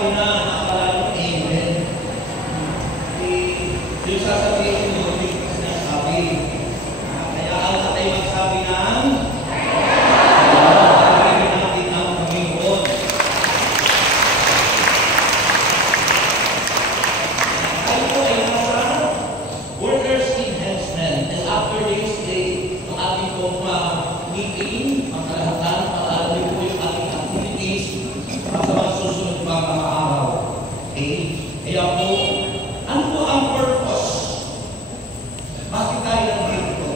nagsabi na nakakala nyo, amen. Yung sasabihin mo, yung sinasabi. Kaya ang tayo magsabi ng natin ang Panginoon. Tayo po ay nasa workers enhancement. And after this day, ang ating pong meeting, ang kalahatan, pag-aaral po yung ating activities sa mga susunod pang mga araw. Okay? Kaya po, ano po ang purpose? Bakit tayo nandito?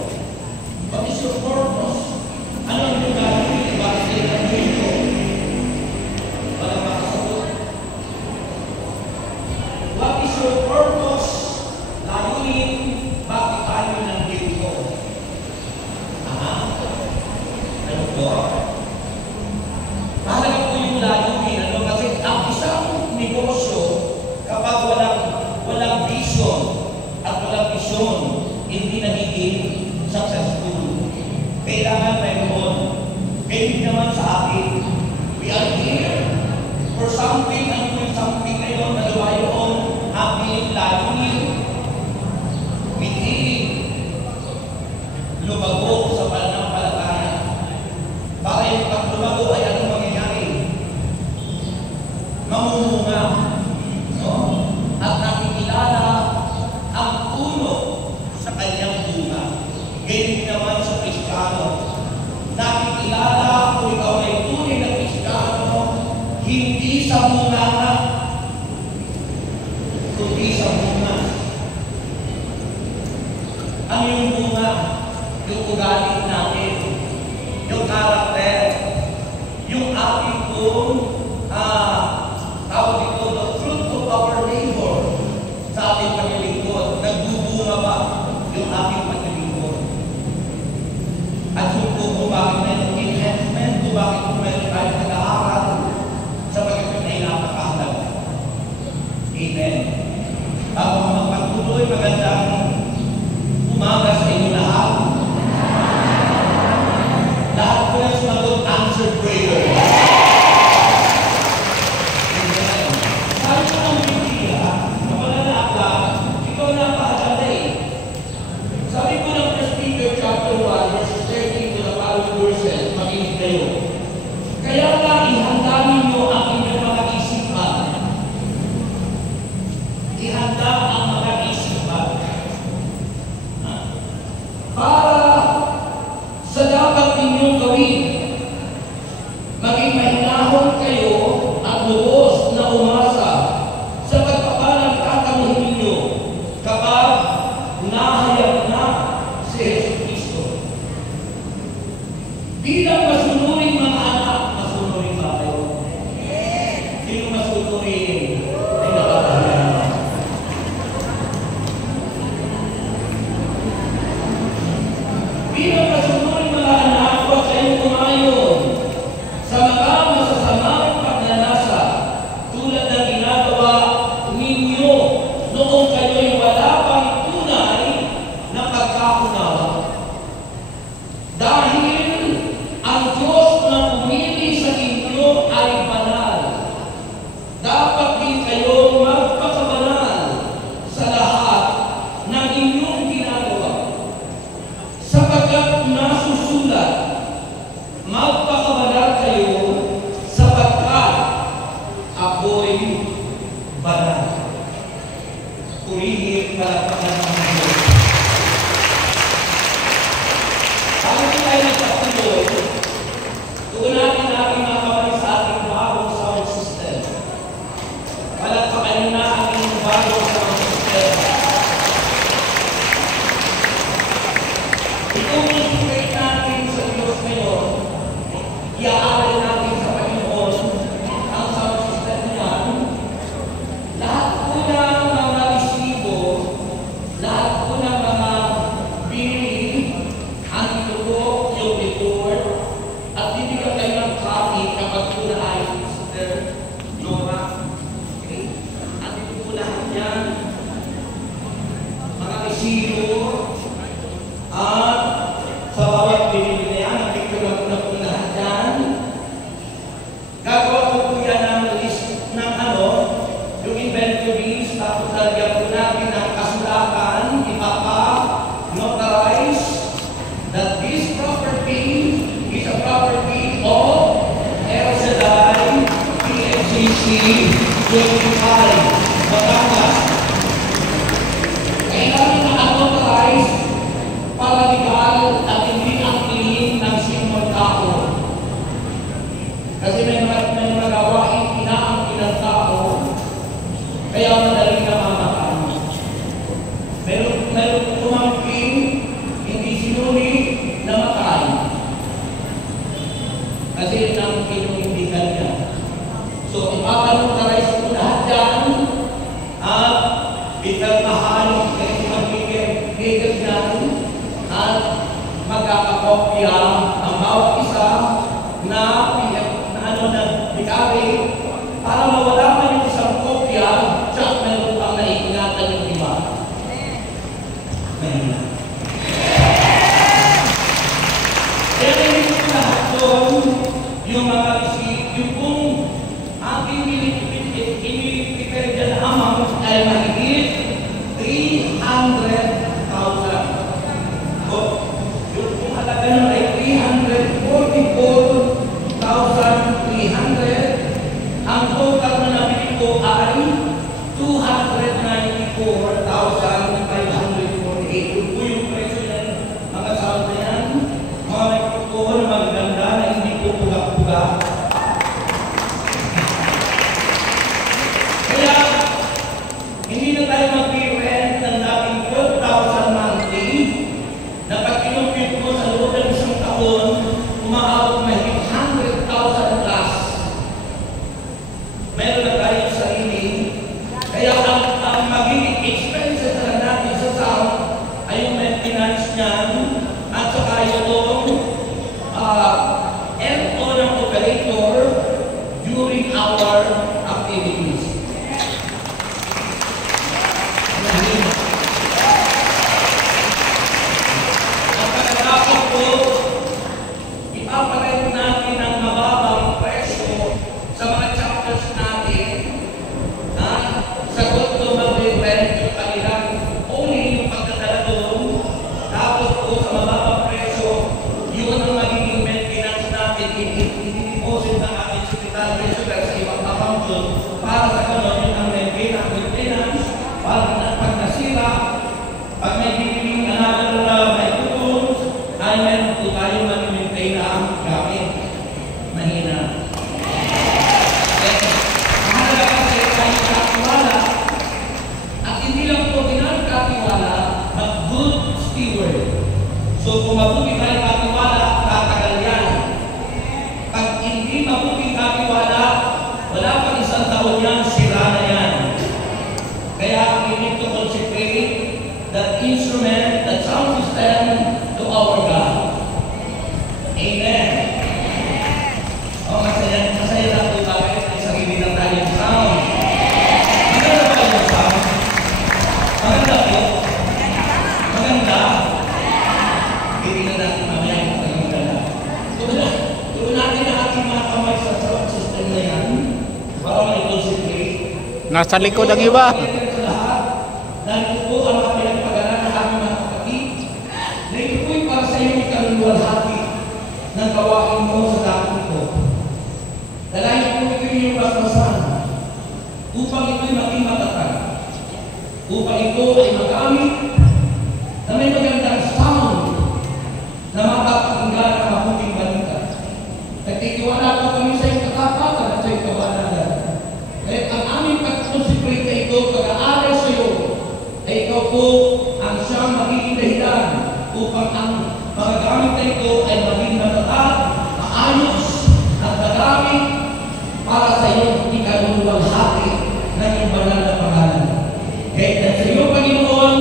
What is your purpose? Ano ang yung gagawin? Bakit tayo nandito? Para makasagot. What is your purpose? Layunin, bakit tayo nandito? Ano po? Mahalaga po yung layunin. Kasi ang isang negosyo, kapag walang vision at walang vision, hindi nagiging successful. Kailangan mayroon. Hindi naman sa atin. We are here for something, ano yung something ngayon, nagawa yun, ating layunin. Hindi lumago sa pananampalataya. Para yung pag lumago ay ano mangyayari? Mamumunga. No? At nakikilala ang puno sa kanyang bunga. Ganyan naman sa Kristiyano. Nakikilala kung ikaw ay tunay na Kristiyano, hindi sa bunga na, kundi sa bunga. Ano yung bunga? Yung ugali natin, yung karakter, yung ating kung tawag dito, the fruit of our labor sa ating paglilingkod. Nagbubunga ba yung ating paglilingkod? At yung kung bakit mayroong enhancement, kung bakit kung mayroong tayo nag-aaral, sapagkat ay napakahalaga. Amen. Bago magpatuloy, magandang umaga sa inyo lahat. Lahat ko na sumagot, answer prayer. Kaya nga ihanda ninyo ang inyong mga isipan. Ihanda ang mga isipan. Batangas. Kailangan na-authorize para legal at hindi ang tingin ng simple tao. Kasi may mga gawain inaangkin ng tao, kaya madaling namamatay. Meron tumangking, hindi sinuni, namatay. Kasi nang kinuindigan niya. So, ipapalutarize ko lahat yan at italmahan kasi magiging yan at magkakakopya ang bawat isa na bigari para mawala man yung isang kopya at meron pang naiingatan yung iba. Kaya rin ko lahat doon yung mga yung kung ating inipipere dyan amount ay mahigit 300,000. So, yung halaga nun ay 344,300. Ang total na nabili ko ay 294,548. Yun po yung presyo yan, mga sound na yan. Mga microphone na magaganda na hindi po puga-puga. Kaya, hindi na tayo mag-rent ng dating 12,000 monthly na pag kinumpute mo sa loob ng isang taon, umaabot mahigit 100,000 plus. Meron na tayo sa sarili. Kaya ang magiging expenses na natin sa sound ay yung maintenance niyan at saka yung MO ng operator during our activities. At pagkatapos po, ipapalit natin ang mababang presyo sa mga chapters natin na sagot ko mag-rent yung kanilang only yung pagkatala doon. Tapos po sa mababang presyo, yun ang magiging maintenance natin. I-deposit ng ating secretary sa ibang account yun para sa kanon yun ang maintenance para na pag nasira, pag may bibiling another may tutulong, ay meron po tayo mag-maintain na ang gamit. Mahina. Mahalaga kasi tayo katiwala at hindi lang po katiwala, mag-good steward. So kung mabuti tayo katiwala, tatagal yan. Pag hindi mabuti katiwala, wala pang isang taon yan, sira na yan. Kaya we need to consecrate that instrument, that sound system to our God. Amen. O, masaya lang po tayo ay sarili ng tayong sound. Maganda ba yung sound? Maganda po? Maganda? Hindi na natin mamaya yung maganda. Tuloy natin ang ating mga kamay sa sound system na yan para mag-consecrate. Nasa likod ang iba. Dahil po ang mga pinagpagalan ng aming mga kapatid na ito po'y para sa iyong ikaluluwalhati ng gawain mo sa dating ko. Dalayan po ito yung basbasan upang ito'y maging matatag, upang ito ay magamit na may magandang sound na makapakinggan ang mabuting balita. Nagtitiwala po kami sa iyong katapatan at sa iyong kabanalan. Kahit ang aming pag-consecrate na ito, pag-aaral sa iyo, ay ikaw po ang siyang magiging dahilan upang ang mga gamit na ito ay maging matatag, maayos, at magamit para sa iyong ikaluluwalhati ng iyong banal na pangalan. Kahit sa iyo, Panginoon,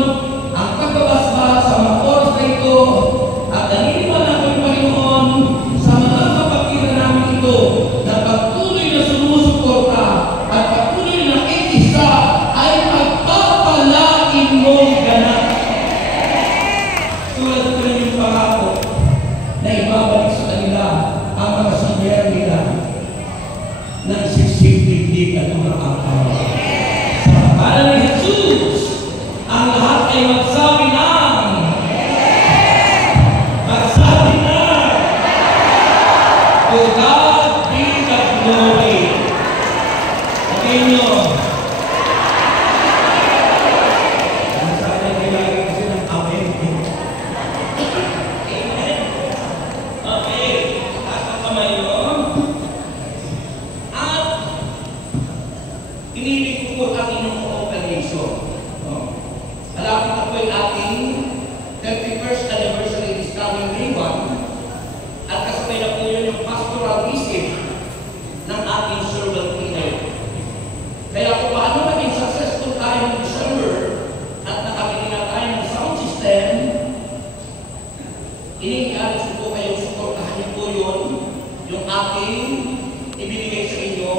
ibinigay sa inyo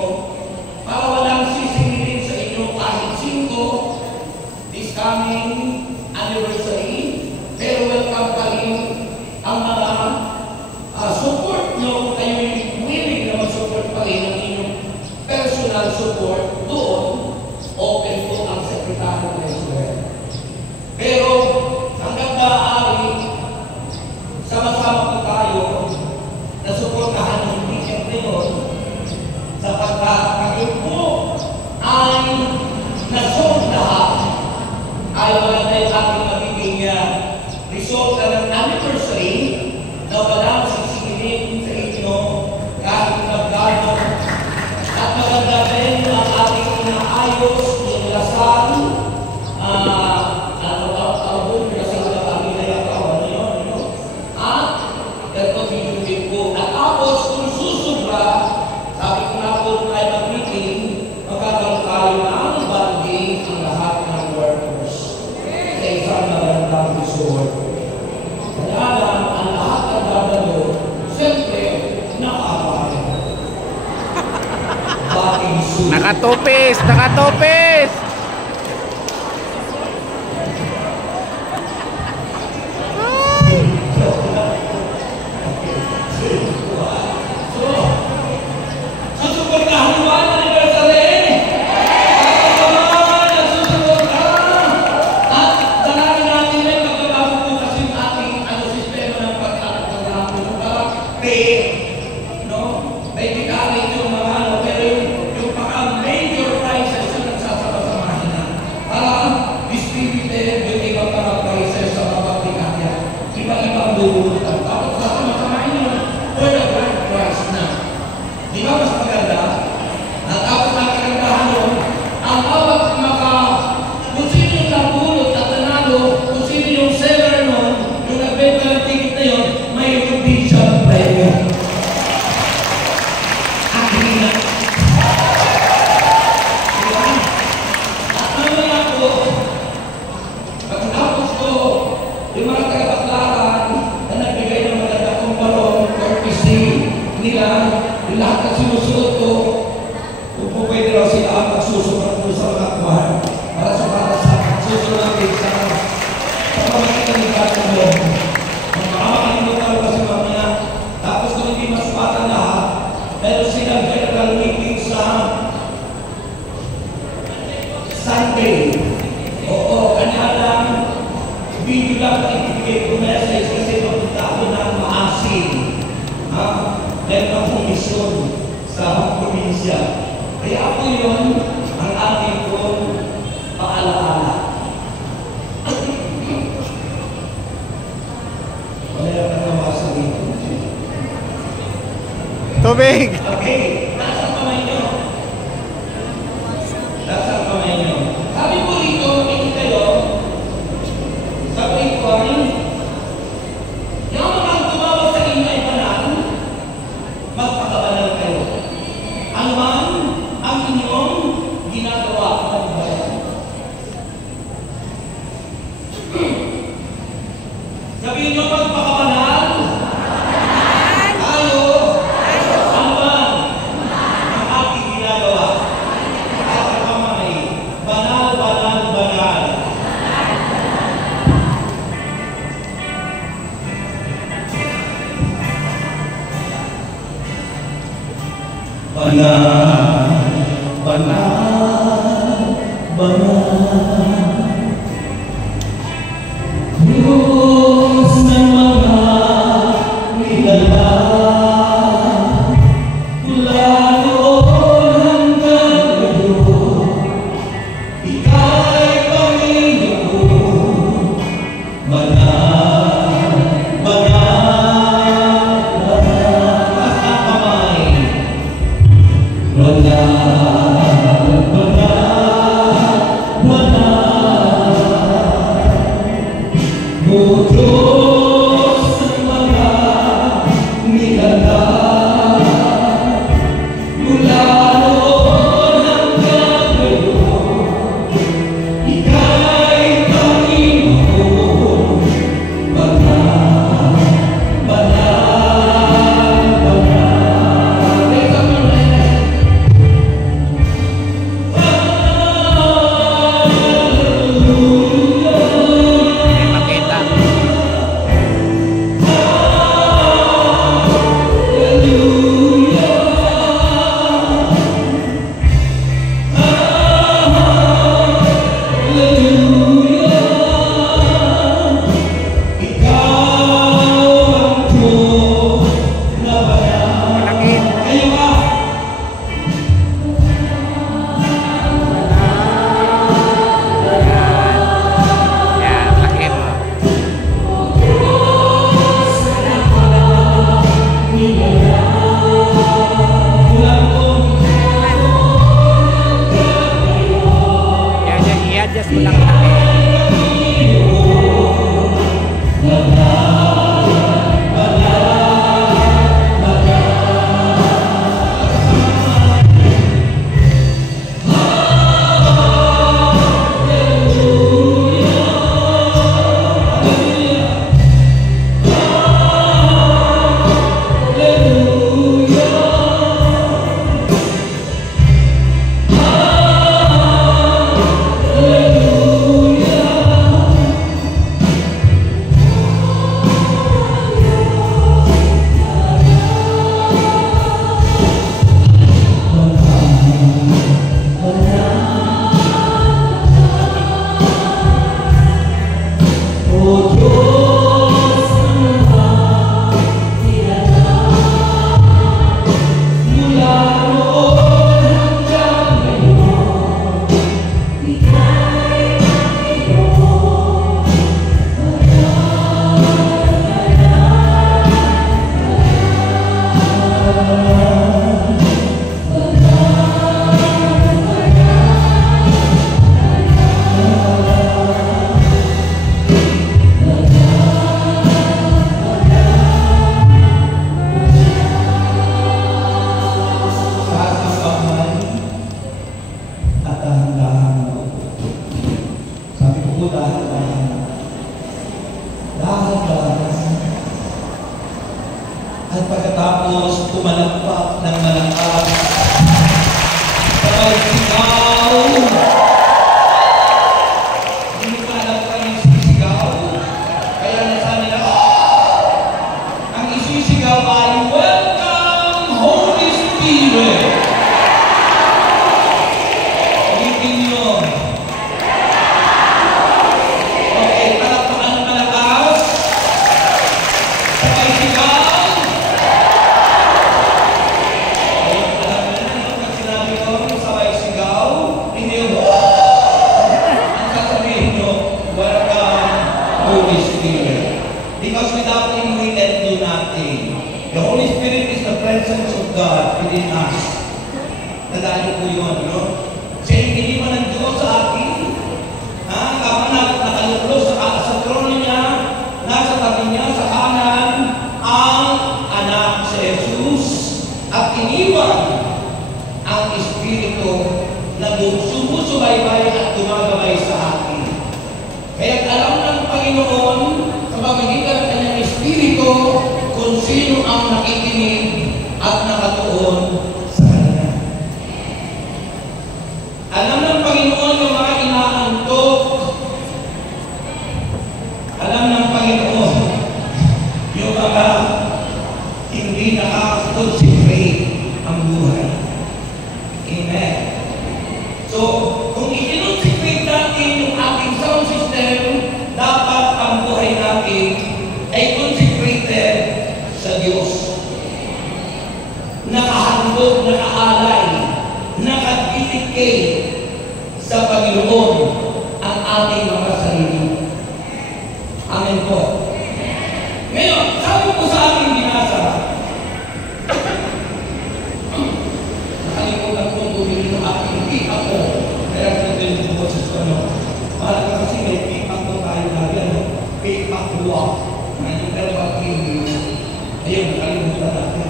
para walang sisingilin sa inyo kahit sino this coming anniversary. Pero welcome pa rin ang mga support nyo. Kayo'y willing na mag-support pa rin ang inyong personal support doon. Open po ang Secretary of Israel. Pero hanggang maaari, sama-sama po tayo na suportahan ng ticket na yun sapagkat kayo po ay nasold lahat ay maganda yung ating magiging result ng anniversary na walang sisingilin sa inyo kahit magkano at maganda rin ang ating inaayos yung lasal Nakatupis! Nakatupis! Tubig! Okay, nasa kamay nyo. Nasa kamay nyo. Sabi po dito, hindi kayo, sabi ko rin, yung mga tumawag sa inyo ay banal, magpakabanal kayo. Ano man ang inyong ginagawa ng bayan. Sabihin nyo, magpakabanal. Banal, banal, banal. Diyos ng mga nilala, mula noon hanggang ngayon, ika'y Panginoon. Banal, banal, banal. Taas ang kamay. Banal, banal, banal. O Diyos ng mga nilala, mula noon hanggang ngayon, ika'y Panginoon. Banal, banal, banal. pumalakpak ng malakas. Sabay sigaw. Hindi pa alam pa yung sisigaw. Kaya nasa nila, ang isisigaw ay, Welcome, Holy Spirit! Ulitin nyo. Okay, palakpakan ng malakas. Sabay sigaw. Because without Him, we can do nothing. The Holy Spirit is the presence of God within us. Tandaan po yun, no? Siya yung iniwan ng Diyos sa atin. Kapag nakalulo sa trono niya, nasa tabi niya, sa kanan, ang anak si Jesus. At iniwan ang Espiritu na sumusubaybay at gumagabay sa atin. Kaya alam ng Panginoon, sa pamamagitan ng kanyang Espiritu, kung sino ang nakikinig at nakatuon sa Kanya. Alam ng Panginoon yung mga inaantok. Alam ng Panginoon yung mga hindi nakaka-concentrate ang buhay. Amen. So, kung i-concentrate natin yung ating sound system, dapat ang buhay natin ay consecrated sa Diyos. Nakahandog, nakaalay, nakadedicate sa Panginoon ang ating mga sarili. Amen po. Ngayon, sabi ko sa ating binasa, nakalimutan kong bumili ng ating pick-up ko. Kaya natin yung boses ko, no? Mahal ka kasi may pick-up ko tayo lagi, ano? Pick-up walk. Ngayon, pero ayun, nakalimutan natin.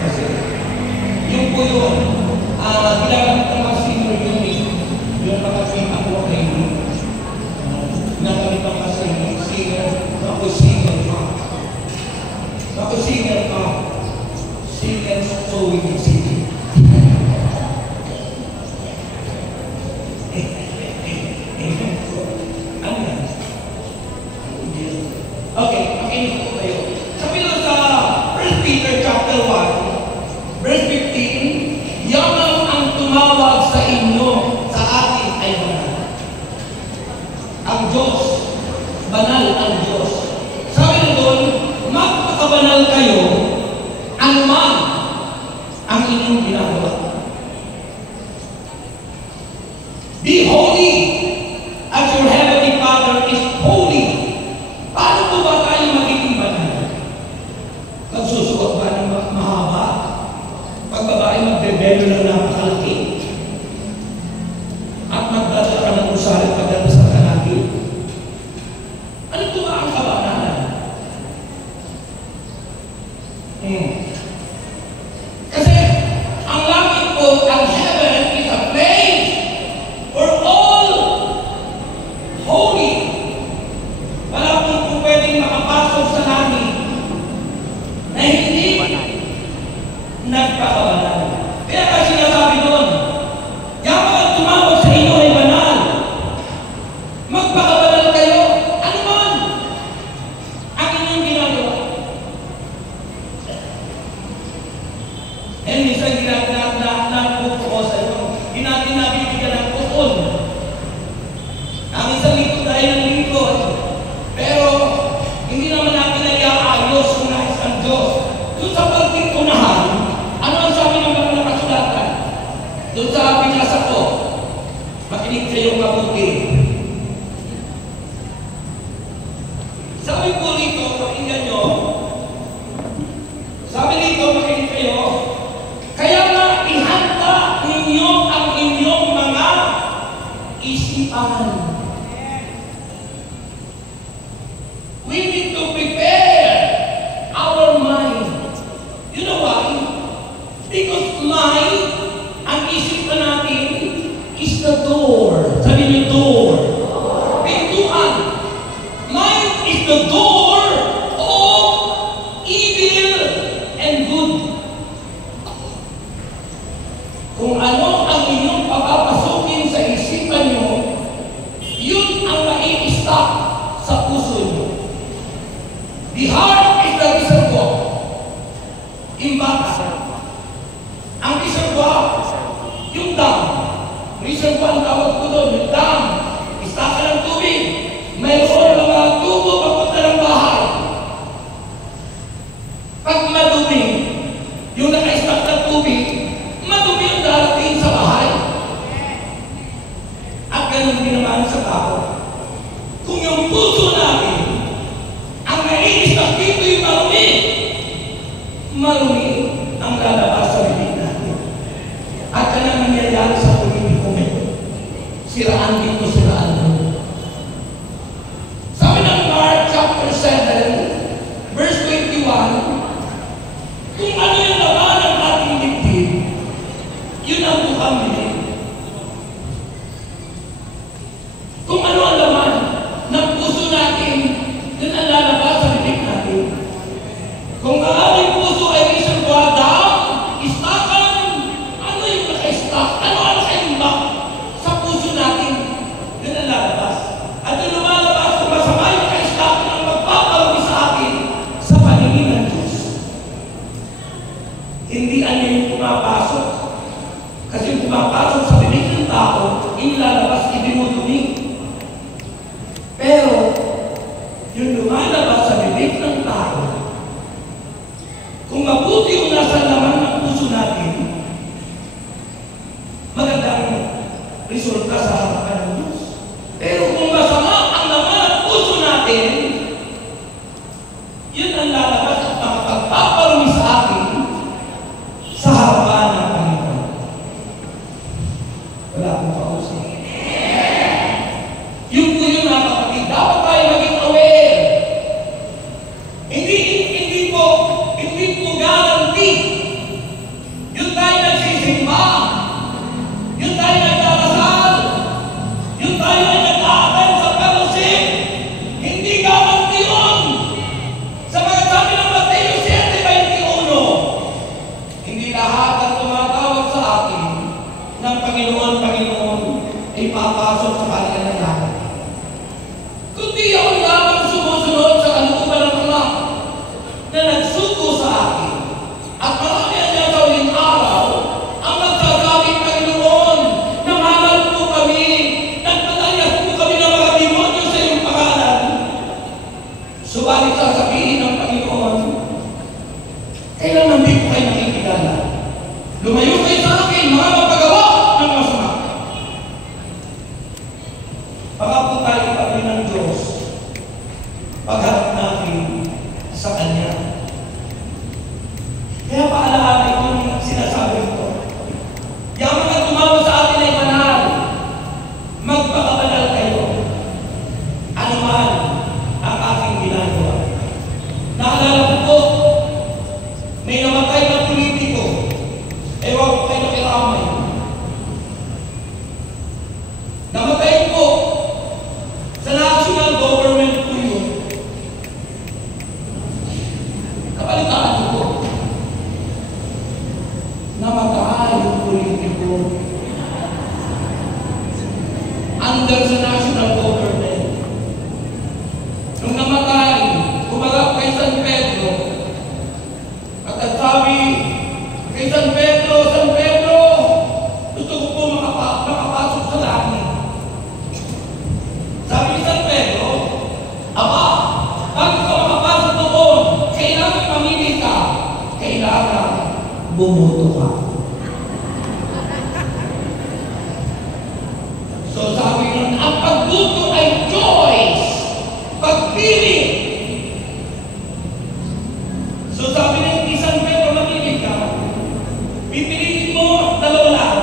Kasi, yun po yun. Ginagamit ng mga senior unit. Yung mga pick-up walk na yun. Ginagamit ng mga senior. Ako senior pa. Ako senior pa. Senior sewing yung senior. Okay, makinig po kayo. Sabi lang sa 1 Peter chapter 1, verse 15, yaman ang tumawag sa inyo, sa atin ay banal. Ang Diyos, banal ang Diyos. Sabi na doon, magpakabanal kayo, anuman ang inyong ginagawa. Be holy, as your heavenly Father is holy. Paano po ba tayo magiging banal? Magsusuot ba ng mahaba? Pag babae magbebelo ng napakalaki? At magdala ka ng usalit pagdala sa kanagi? Ano po ba ang kabanalan? Kasi ang langit po, ang heaven is a place for all holy. Wala po pwedeng makapasok sa langit na hindi nagpakabanal. Kaya kasi sinasabi doon, yaman ang tumawag sa inyo ay banal. Magpakabanal kayo. Ano man ang inyong ginagawa? And minsan ginagawa sa inyo, hindi natin nabibigyan ng pukon. Ang isang likod tayo ng likod. Pero, hindi naman natin nag-aayos kung nais ang Diyos. Doon sa parting unahan, ano ang sabi ng mga nakasulatan? Doon sa binasa ko, makinig kayo mabuti. Sabi po rito, pakinggan nyo, sabi rito, makinig kayo, kaya nga ihanda ninyo ang inyong mga isipan. We need to prepare our mind. You know why? Because mind, ang isipan natin, is the door. Sabi niyo, door. Pintuan. Mind is the door of evil and good. Kung ano ang inyong papapasukin sa isipan nyo, yun ang mai-stock sa puso nyo. The heart is the reservoir. Imbaka. Ang reservoir, yung dam. Reservoir ang tawag ko doon, yung dam. Stock ka ng tubig. Mayroon mga tubo papunta ng bahay. Pag madumi, yung naka-stock ng tubig, madumi yung darating sa bahay. At ganun din naman sa tao. Kung yung puso natin, ang nai-stock dito yung marumi, marumi ang lalabas sa bibig natin. At yan ang nangyayari sa politiko ngayon. Siraan dito, siraan doon. Sabi ng Mark chapter 7, verse 21, kung ano yung laman ng ating dibdib, yun ang bukang bibig. Kung ano ang laman ng puso natin, yun ang lalabas sa bibig natin. Kung ang ating puso ay reservoir down, istakan, ano yung naka-stock? Ano ang naka-imbak sa puso natin? Yun ang lalabas. At yung lumalabas, kung masama yung naka-stock, ang magpapalami sa atin sa paningin ng Diyos. Hindi ano yung pumapasok. Kasi pumapasok sa bibig ng tao, inilalabas, idinudumi. Pero, yung lumalabas sa bibig ng tao, kung mabuti yung nasa laman ng puso natin, magandang resulta sa harapan ng Diyos. Pero kung masama ang laman ng puso natin, yun ang lalabas at makapagpapalumi sa atin sa harapan ng Panginoon. Wala akong kausap. Yun po yun, mga kapatid. Dapat tayo maging aware. Hindi po guarantee. Yun tayo nagsisimba. Yun tayo nagdarasal. Yun tayo ay nag-aatal sa fellowship. Hindi guarantee yun. Sa mga sabi ng Mateo 7:21, hindi lahat ang tumatawag sa akin ng Panginoon, ay papasok sa kanilang langit. Kundi ako lamang sumusunod sa kalooban ng Ama na nagsuko sa akin. At marami ang niya sa uling araw ang magsasabing, Panginoon, nangangal po kami, nagpatayas po kami ng mga demonyo sa iyong pangalan. Subalit sasabihin ng Panginoon, kailan hindi po kayo nakikilala? Lumayo kayo sa akin, mga magpagawa ng masama. Baka po tayo kami ng Diyos pagharap natin sa Kanya. Kaya paalaala ito yung sinasabi ito. Yung mga tumawag sa atin ay banal. Magpakabanal kayo. Ano man ang aking ginagawa. Naalala ko po, may namatay na politiko. Ewan ko kayo nakiramay. Namatay po sa national government po yun. Kapalitaan ko po. Namatay yung politiko. Under sa national government. Nung namatay, kumagat kay San Pedro. At sabi kay San Pedro, gusto ko po makapasok sa langit. Sabi ni San Pedro, Aba, bago ka makapasok doon, kailangan mamili ka. Kailangan bumoto ka. So sabi nun, ang pagboto ay choice. Pagpili. So sabi ni San Pedro, mamili ka. Pipiliin mo dalawa lang.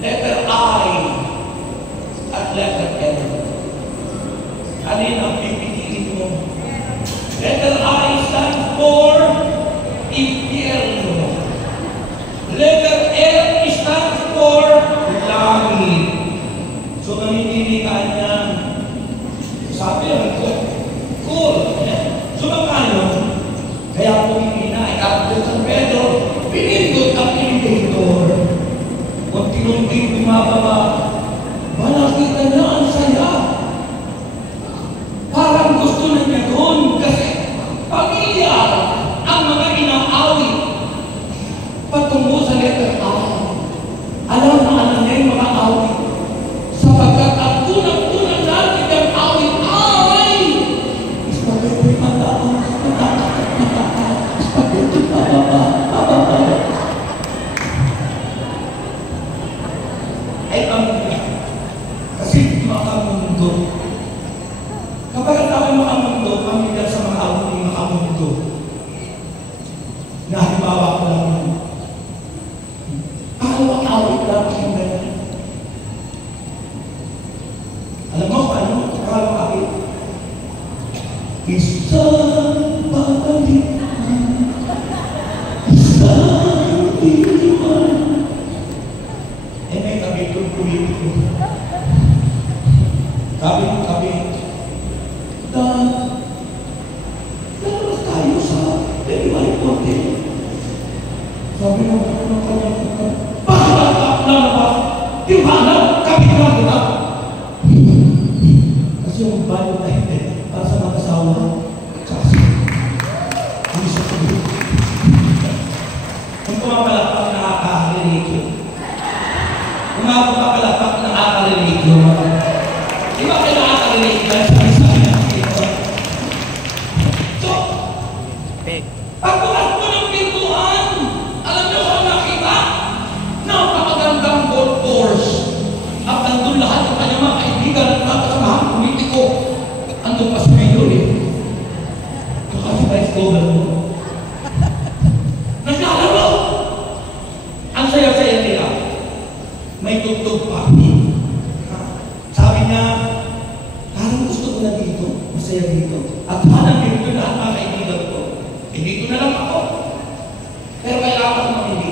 Letter I at letter L. Alin ang pipiliin mo? Letter I stands for impyerno. Letter L stands for langit. So mamimili ka niya. Sabi unti-unti bumababa. Nakita niya ang saya. Parang gusto na niya doon kasi pamilya ang mga inaawit patungo sa letter A. Alam na alam niya yung mga awit sapagkat ang unang-unang natin ang awit ay spaghetti mataas, spaghetti pababa. Ay pamilya. Kasi makamundo. Kapag tayo makamundo, pamilya sa mga awit ni makamundo. Nahibawa ko lang yun. Ang awit lang yung ganyan. Alam mo paano? Ang awit. Isang pagalitan, isang iliman. May tabi kong politiko. Sabi lalabas tayo sa Delivery Hotel. Sabi ng kanyang lalabas, tiwala, kapit na kita. Kasi yung bayo na hindi, para sa mag-asawa, kasi, hindi siya sabi. Kung pumapalapak na nakaka-religyo, di ba kayo nakaka-religyo sa isabi ng dito? So, pagbukas mo ng pintuan, alam niyo kung nakita? Napakagandang golf course. At nandun lahat ng kanyang mga kaibigan at nakasamahan politiko. Andun pa si Mayor eh. Kasi vice governor. Naglalaro. Ang saya-saya nila. May tugtog pa. Sabi niya, parang gusto ko na dito. Masaya dito. At hanang dito lahat mga kaibigan ko. Eh dito na lang ako. Pero kailangan ko mamili.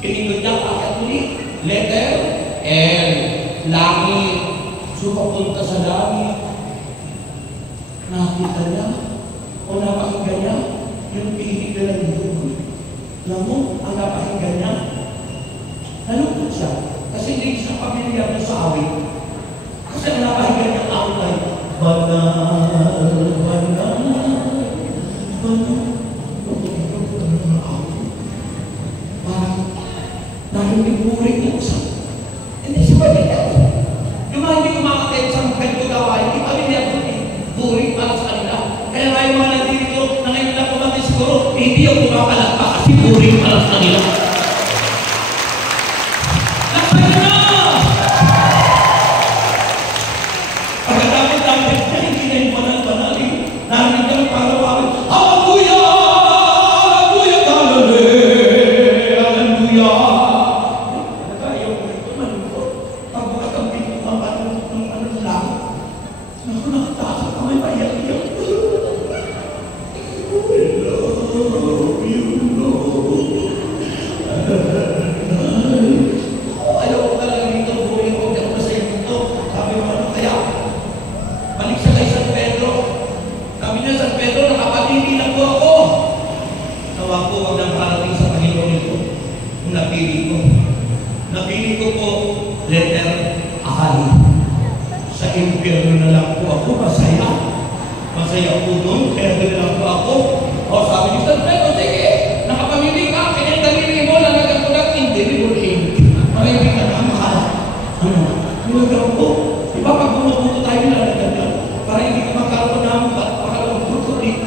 Pinindot niya akit muli. Letter L. Langit. So papunta sa langit. Nakita niya o napakinggan niya yung pinig na lang dito. Alam mo, ang napakinggan niya, nalungkot siya. Kasi hindi siya pamilyar sa awit. Kasi ang napakinggan niya awit ay banal, banal, banal. Parang narinig-murig na siya. Hindi siya pamilyar. Yung mga hindi kumakatin sa mga ganito gawain, hindi pamilyar doon eh. Murig para sa kanila. Kaya nga yung mga nandito na ngayon lang kumati siguro, hindi yung kumapalakpa kasi murig para sa kanila. Napili ko po letter I. Sa impyerno na lang po ako, masaya. Masaya po doon, kaya doon na lang po ako. O sabi ni San Pedro, sige, nakapamili ka, kanyang daliri mo, lalagan ko lang, indelible ink. Marami ka na, mahal. Ano? Nilagyan po. Diba pag bumubuto tayo, nilalagan yan. Para hindi ka magkaroon namin, pakalawang buto ulit.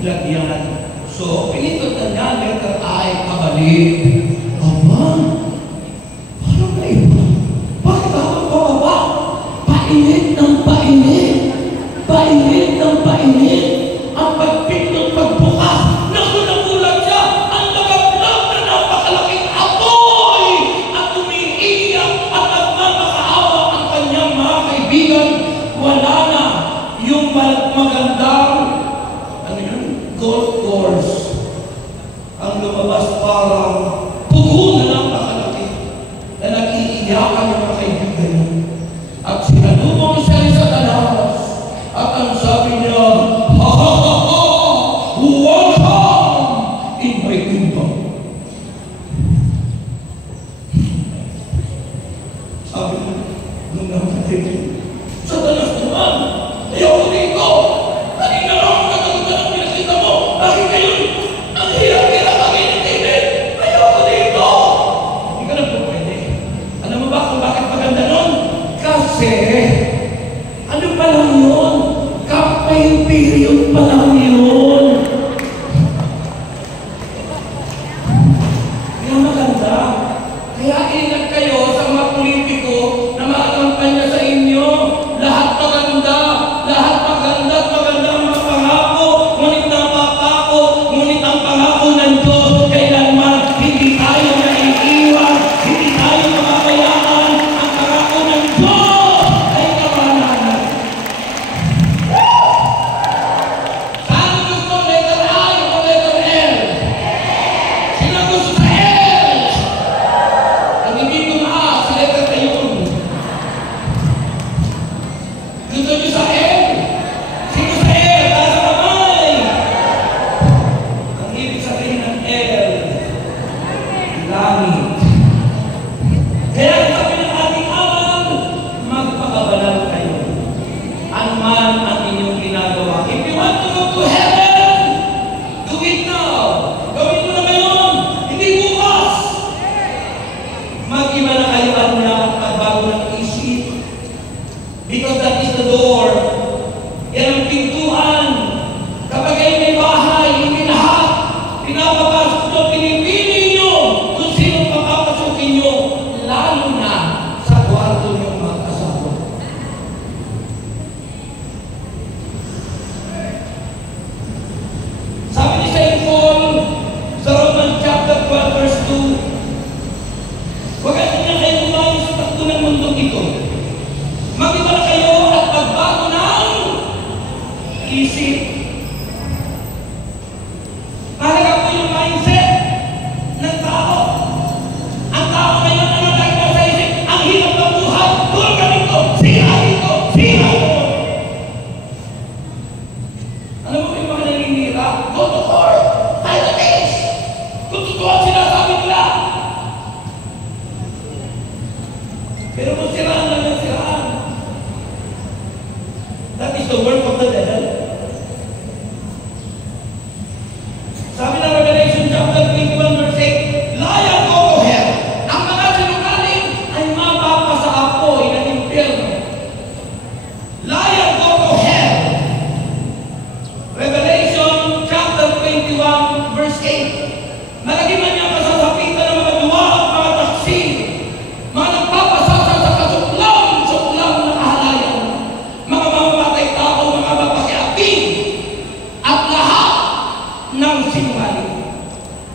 Ilagyan. So, pinitot na niya, letter I, kabalik. Painit ng painit. Painit ng painit. Ang pagpindot pagbukas. Naku, nagulat Sabi mo, nung namatay, Satanas naman! Ayoko dito! Kanina lang ang katagutan ang pinakita mo! Bakit ngayon? Ang hirap-hirap ang initinin! Ayoko dito! Hindi ka lang po pwede. Alam mo ba kung bakit maganda nun? Kasi, ano pa lang yun? Campaign period pa lang yun! Kaya maganda. Kaya ingat kayo sa mga politiko na makakampanya sa inyo. Lahat maganda at maganda ang mga pangako. Ngunit napapako, ngunit ang pangako ng Diyos kailanman hindi tayo naiiwan, hindi tayo mamamayaan. Ang pangako ng Diyos ay kapananan. Saan gusto letter I o letter L? Sino gusto sa L? Ang hindi tumaas sa letter na yun. Gusto niyo sa L? Sino sa L? Taas ang kamay! Ang ibig sabihin ng L, langit. Kaya sabi ng ating aral, magpakabanal kayo. Ano man ang inyong ginagawa. If you want to go to heaven, do it now. Gawin mo na ngayon, hindi bukas. Mag-iba na kayo at magbago ng isip. Because that is the door. Yan ang pintuan. Kapag kayo may bahay, hindi lahat. Pinapapasok nyo, pinipili nyo kung sino papapasukin nyo. Lalo na sa kwarto nyo mag-asawa. Sabi ni St. Paul sa Romans chapter 12 verse 2, huwag na kayo umayon sa takbo ng mundong ito. Mag-iba na kayo at magbago ng isip. Mahalaga po yung mindset ng tao. Ang tao ngayon ang nagkakita sa isip, ang hirap ng buhay, tulog ka dito, sira dito, sira dito. Alam mo yung mga naninira? Go to court, file a case. Kung totoo ang sinasabi nila. Pero kung siraan lang ang siraan, that is the work of the devil. Sabi ng Revelation chapter 21 verse 8, liar go to hell. Ang mga sinungaling ay mapapasa apoy ng impyerno. Liar go to hell. Revelation chapter 21 verse 8, nalagiman niya masasapitan ng mga duwa at mga taksil, mga nagpapasasal sa kasuklam na kahalayan, mga mamamatay tao, mga mapakiapin, at lahat ng sinungaling.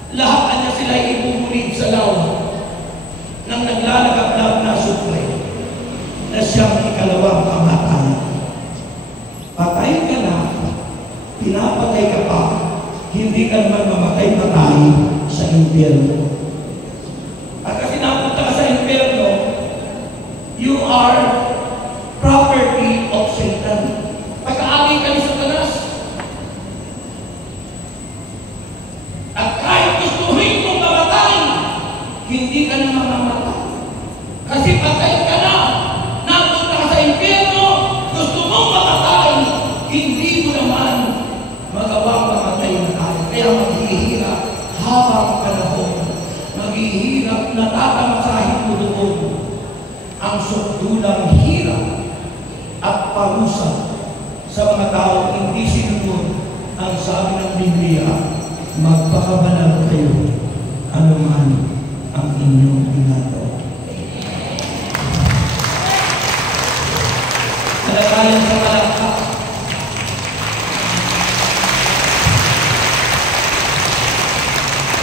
Lahat na niya sila ibubulig sa lawa ng naglalagablab na supre na siyang ikalawang kamatayan. Patay ka na, pinapatay ka pa, hindi ka naman mamatay-patay sa impyerno. At kasi napunta ka sa impyerno, you are property of Satan. Pagka-agi ka ni Satanas. At kahit gustuhin mong mamatay, hindi ka na mamamatay. Kasi patay ka na. Napunta ka sa impyerno, gusto mong mamatay, hindi mo naman magawang mamatay na tayo. Kaya maghihirap habang panahon. Maghihirap na tatamasahin mo doon ang sukdulang hirap at parusa sa mga tao hindi sinunod ang sabi ng Biblia, magpakabanal kayo anuman ang inyong ginagawa. Kalagayan sa malakpak.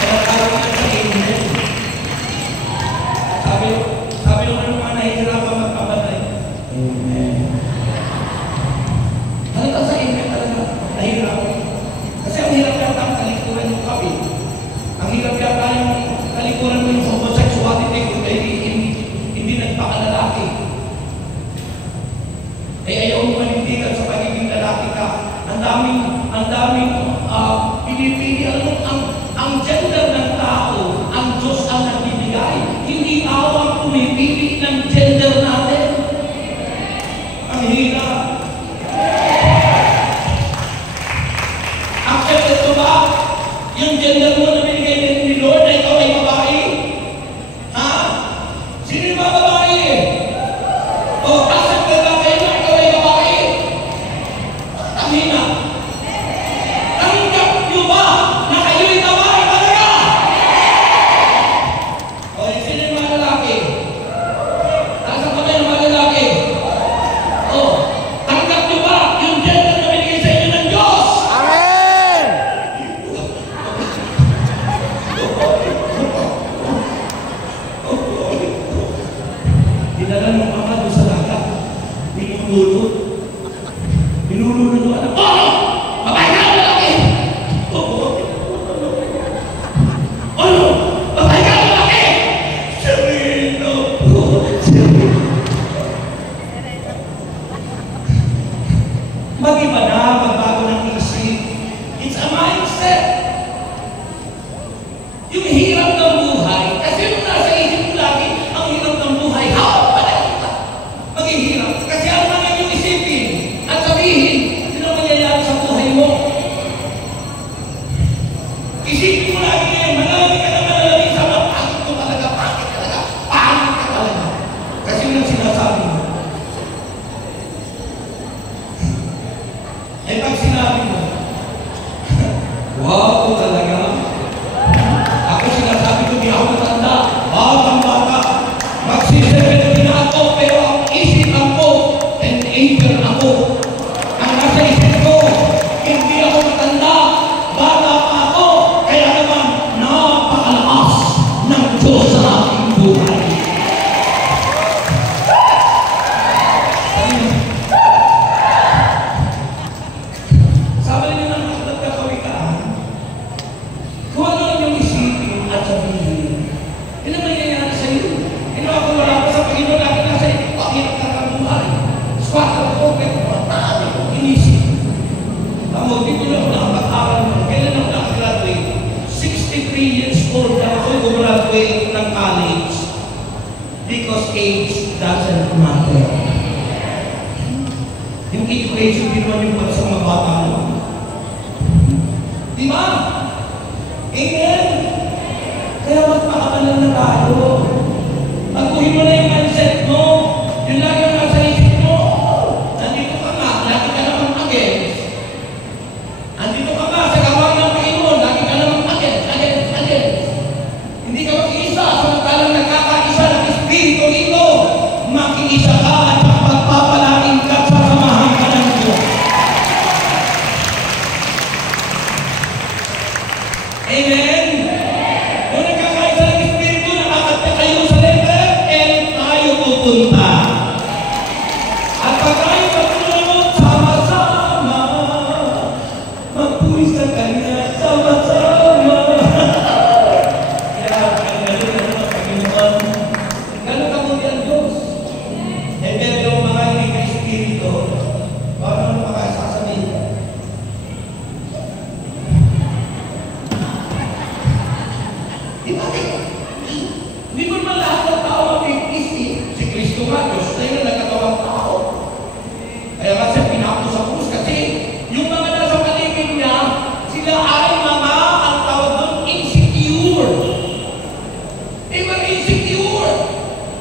Kalagayan sa amen. Sabi nung ano mga nahihirapan magpabanay. Amen. Halaga sa amen talaga, nahihirapan. Kasi ang hirap yata ang talikuran yung kawin. Ang hirap yata yung talikuran mo yung homosexuality kung kayo doesn't matter. Yung education din naman yung para sa mga bata naman. Di ba? Amen? Kaya magpakabalan na tayo. Pagkuhin mo na yung mindset mo. Yun lang yung nasa isip mo. Nandito ka nga, lagi ka naman against. Nandito ka nga sa gawain ng Panginoon, lagi ka naman against. Hindi ka makiisa, samantalang nagkakaisa ng Espiritu dito. Makiisa ka at pagpapalain ka sa samahan ka ng Diyos. Amen? Kung nagkakaisa ng Espiritu, nakakatya kayo sa letter, tayo pupunta. At pag tayo pagpunod, sama-sama, magpuwis sa Kanya, sama-sama. Kaya, ganun ang Panginoon. Ganun kabuti ang Diyos. Pero yung mga hindi ka Espiritu, paano makasasabihin? Hindi mo naman lahat ng tao mag-isip. Si Kristo nga, Diyos na yun, nagkatawang tao. Kaya nga siya pinako sa krus kasi yung mga nasa paligid niya, sila ay mga, ang tawag doon, insecure. Mga insecure.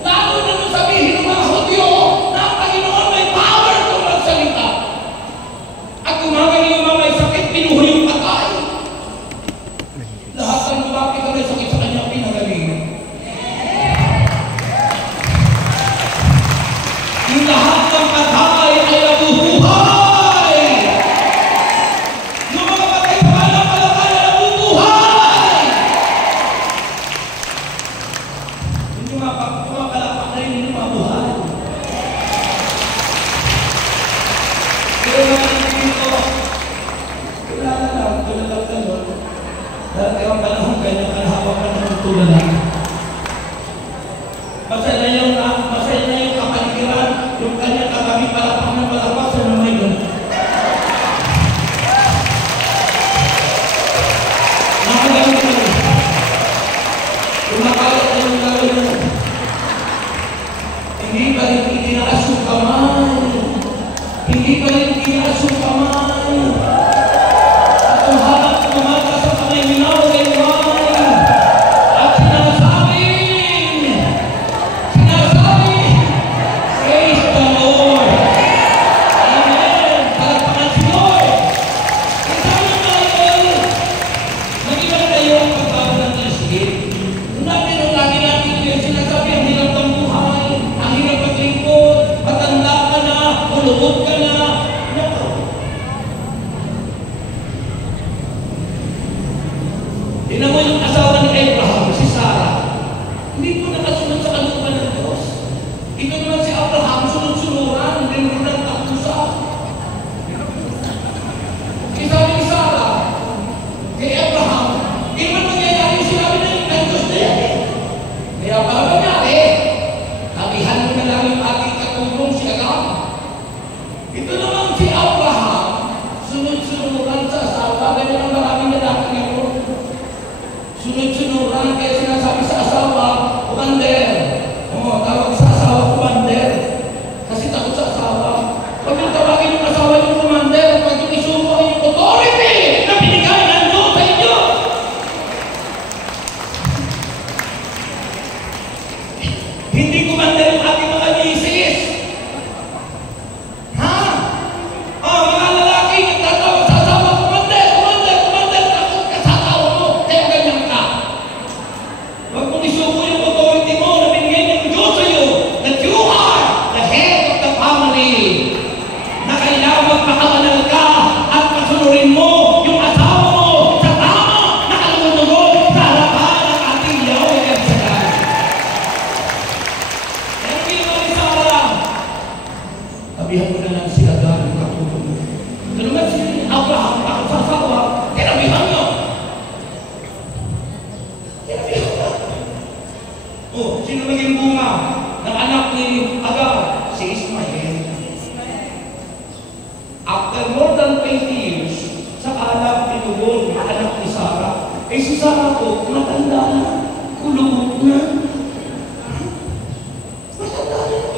Lalo na nung sabihin ng mga Hudyo na ang Panginoon may power kung magsalita. At kumagan yung mga may sakit, pinuho yung patay. Lahat ng lumapit na may sakit sa kanya, pinagaling. Yung lahat ng patay ay nabubuhay. Yung mga patay sa palakalakay ay nabubuhay. Yung mga palakalakay na yun mabuhay. Pero naman dito, tulala lang ganun. Dahil ang panahon kanya kalahawak ka ng tulala. Masaya na yung kapaligiran, yung kanya katabi palapak ng palapak sa namay doon. Nakagalit ka rin. Kumakalat na yung gawin mo. Hindi pa rin itinaas yung kamay. Hindi pa rin itinaas yung kamay. At ang harap kumata sa kamay minaway. At sinasabing, praise the Lord. Amen. Palakpakan si Lord. Ito yung mga ito. Naging tayo ang pagbabago ng isip. Lagi natin yung sinasabi, ang hirap ng buhay, ang hirap maglingkod, matanda ka na, ulubot ka na. Naku. Tingnan mo yung asawa ni Abraham, si Sarah. Hindi po nakasunod sa kalooban ng Diyos. Ito naman si Abraham, sunod-sunuran, hindi mo nang tapusa. Sabi ni Sarah, kay Abraham, hindi man mangyayari yung sinabi ng Diyos na yan. Kaya para mangyari, sabihan mo na lang yung ating katulong si Agam. Ito naman si Abraham, sunod-sunuran sa asawa, ganyan ang maraming lalaki ngayon. Sunod-sunuran, kaya sinasabi sa asawa, kumander. Tawag sa asawa, kumander. Kasi takot sa asawa. Pag yung tawagin yung asawa yung kumander, pag yung isuko yung authority na binigay ng Diyos sa inyo. Hindi kumander yung ating mga misis. Ha? Mga lalaki, nagtatawag sa asawa, kumander, takot ka sa asawa mo, kaya ganyan ka. Huwag mong isuko yung authority mo na binigay ng Diyos sa iyo, that you are the head of the family. Na kailangan magpakabanal ka at pasunurin mo yung asawa mo sa tama na kalunod sa harapan ng ating Yahweh El Shaddai. Kaya ginawa ni Sarah, sabihan mo na lang si Agar yung katulong mo. Ganun nga si Abraham, takot sa asawa, tinabihan niyo. Sino naging bunga ng anak ni Agar? Si Ismael. After more than 20 years, sa anak ni Lugol, anak ni Sarah, si Sarah po, matanda na, kulubot na. Matanda na.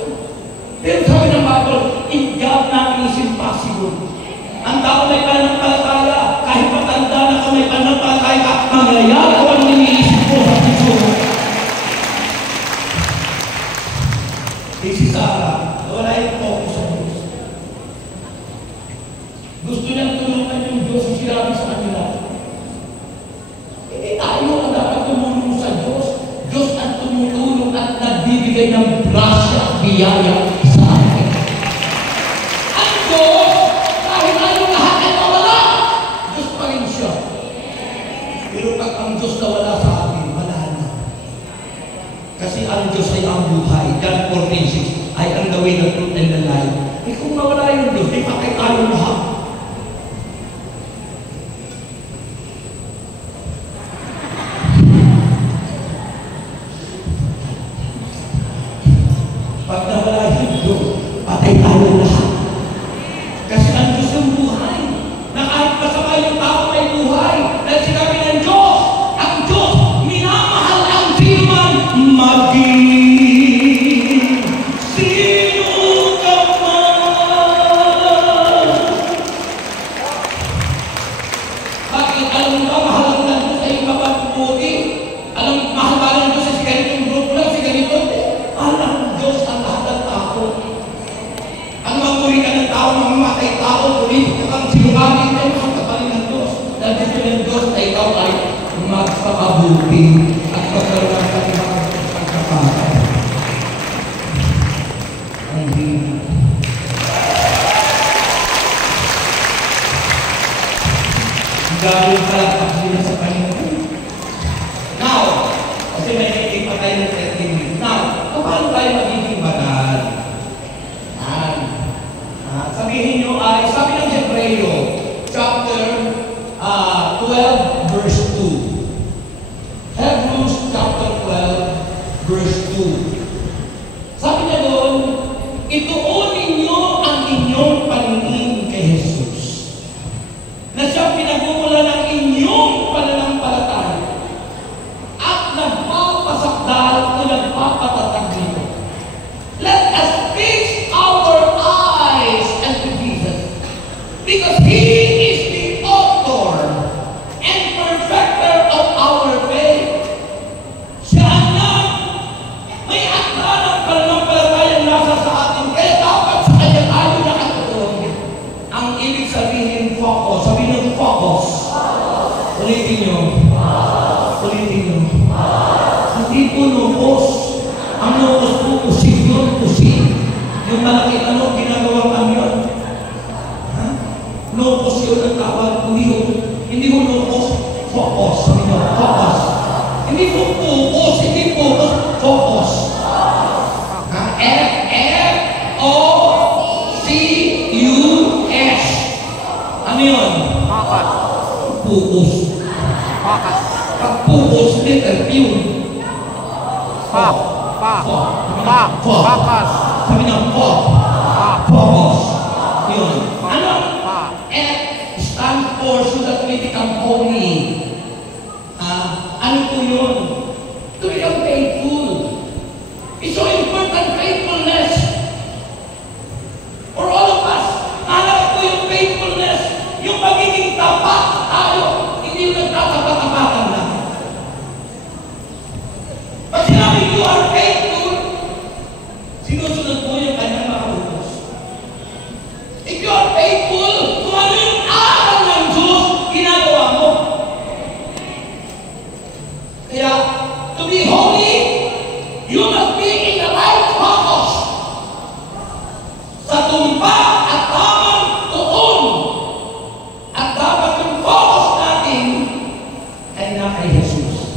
nagbibigay ng grasya at biyaya sa atin. Ang Diyos, kahit anong lahat ay mawala, Diyos pa rin siya. Pero pag ang Diyos nawala sa atin, wala na. Kasi ang Diyos ay ang buhay. John 14:6, I am the way, the truth, and the life. Eh kung mawala yung Diyos, di patay tayo lahat. Pag nawala yung Diyos, patay tayo lahat. Kasi ang Diyos yung buhay. Na kahit masama yung tao may buhay. Dahil sinabi ng Diyos, ang Diyos, minamahal ang sinuman maging sino ka man. Bakit? Alam mo ba, mahal ang Diyos ay mapaputi? Alam, mahal ba ng Diyos ay si ganitong grupo lang, si ganito? Mahal ang Diyos ang lahat ng tao. Ang magpuri ka ng tao, mamamatay tao, politika kang sinungaling, ay mahal ka pa rin ng Diyos. Dahil gusto ng Diyos ay ikaw ay magpakabuti at magkaroon ng kanilang pagkakataon. Ang hina. Ang gagawin ka lang pagkina sa Panginoon. Now, kasi may naitig pa tayo ng 13 minutes. Now, paano tayo magiging banal? Sabihin nyo ay, sabi ng Hebreo, chapter 12, verse 2. Hebrews chapter 12, verse 2. Sabi niya doon, ituon ninyo ang inyong paningin kay Jesus, na siyang pinagmumula ng inyong pananampalataya at nagpapasakdal o nagpapatatag nito. Let us fix our eyes unto Jesus, because He is the author and perfecter of our faith. Siya ang may akda ng pananampalatayang nasa sa atin, kaya dapat sa Kanya tayo nakatuon. Ang ibig sabihin, focus. Sabihin ng focus. Ulitin nyo. Ulitin nyo. Hindi po lupos. Ang lupos po, usig yun, usig. Yung malaki ano, ginagawang kamyon. Lupos yun ang tawag. Hindi mo lupos. Focus. Sabi nyo, focus. Hindi po focus, hindi focus. Focus. F-O-C-U-S. Ano yun? Focus. Pag focus, letter yun. Focus. Sabi niya, focus. Yun. Ano? F stands for so that we become holy. Ano po yun? To become faithful. It's so important, faithfulness. For all of us, alam po yung faithfulness, yung magiging tapat tayo, hindi yung nagtatapat-tapatan lang. Pag sinabi you are faithful, sinusunod mo yung kanyang mga utos. If you are faithful, kung ano yung aral ng Diyos, ginagawa mo. Kaya, to be holy, you must be in the right focus. Sa tumpa at tamang tuon. At dapat yung focus natin ay na kay Jesus.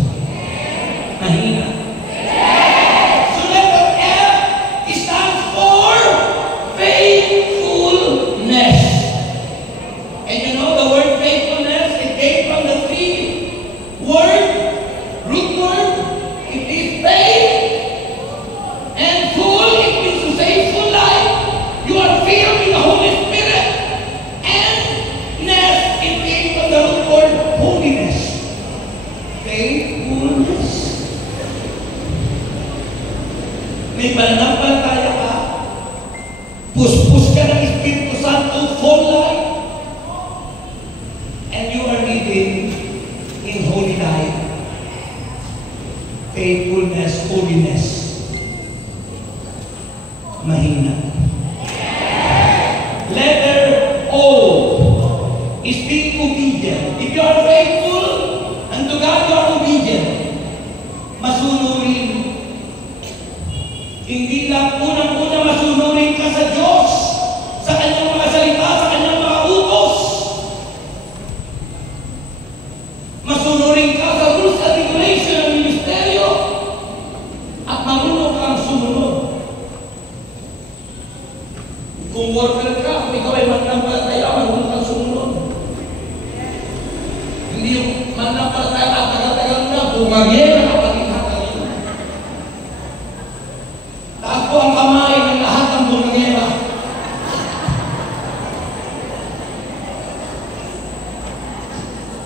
Mahina. So letter F stands for faithfulness. And you know the word faithfulness, it came from the three root word. It is faith. And full, it means to say full life. You are filled with the Holy Spirit. And ness, it came from the root word holiness. Faithfulness. May pananampalataya ka, puspos ka ng Espiritu Santo, full life, and you are living in holy life. Faithfulness, holiness. Mahina. Letter O is being obedient. If you are faithful unto God, you are obedient. Masunurin. Hindi lang unang-una masunurin ka sa Diyos, sa Kanyang mga salita, sa Kanyang mga utos. Masunurin ka sa rules and regulation ng ministeryo at marunong kang sumunod. Kung worker ka, kung ikaw ay mananampalataya, marunong kang sumunod. Hindi yung mananampalataya at tagal-tagal na, bumagyan ka pag-ingatan yun. Taas po ang kamay ng lahat ng bumagyan.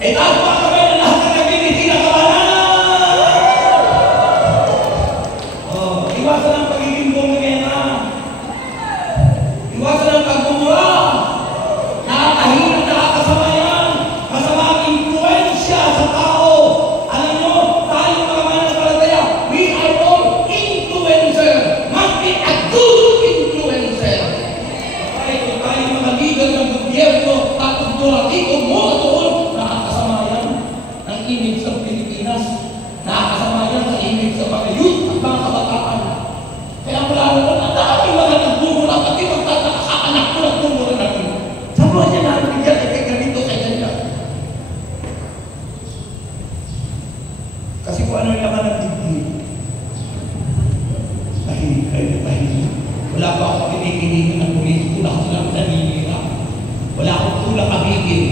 Taas po ang kamay ng lahat ng nagbibigay na kabanalan. Iwasan ang pagiging bumagyan. Iwasan ang pagmumura. Nakakahirap, nakakasama yan. Masama ang influensya sa tao. Alam nyo, tayo mga mananampalataya, we are all influencer. Must be a good influencer. Kung tayo mga leader ng gobyerno, tapos doon mo at doon, nakakasama yan ang image ng Pilipinas. Nakakasama yan sa image ng mga youth at mga kabataan. Kaya mula naman, ang dami mga nagbumura, pati magtataka sa anak mo nagbumura na rin. Sabuhan niya namin yan, kay ganito, kay ganyan. Kasi kung ano yung naman ang dibdib, tahimik kayo, tahimik. Wala pa akong pinipilitin ng politiko, lahat silang naninira. Wala akong tulak abigin.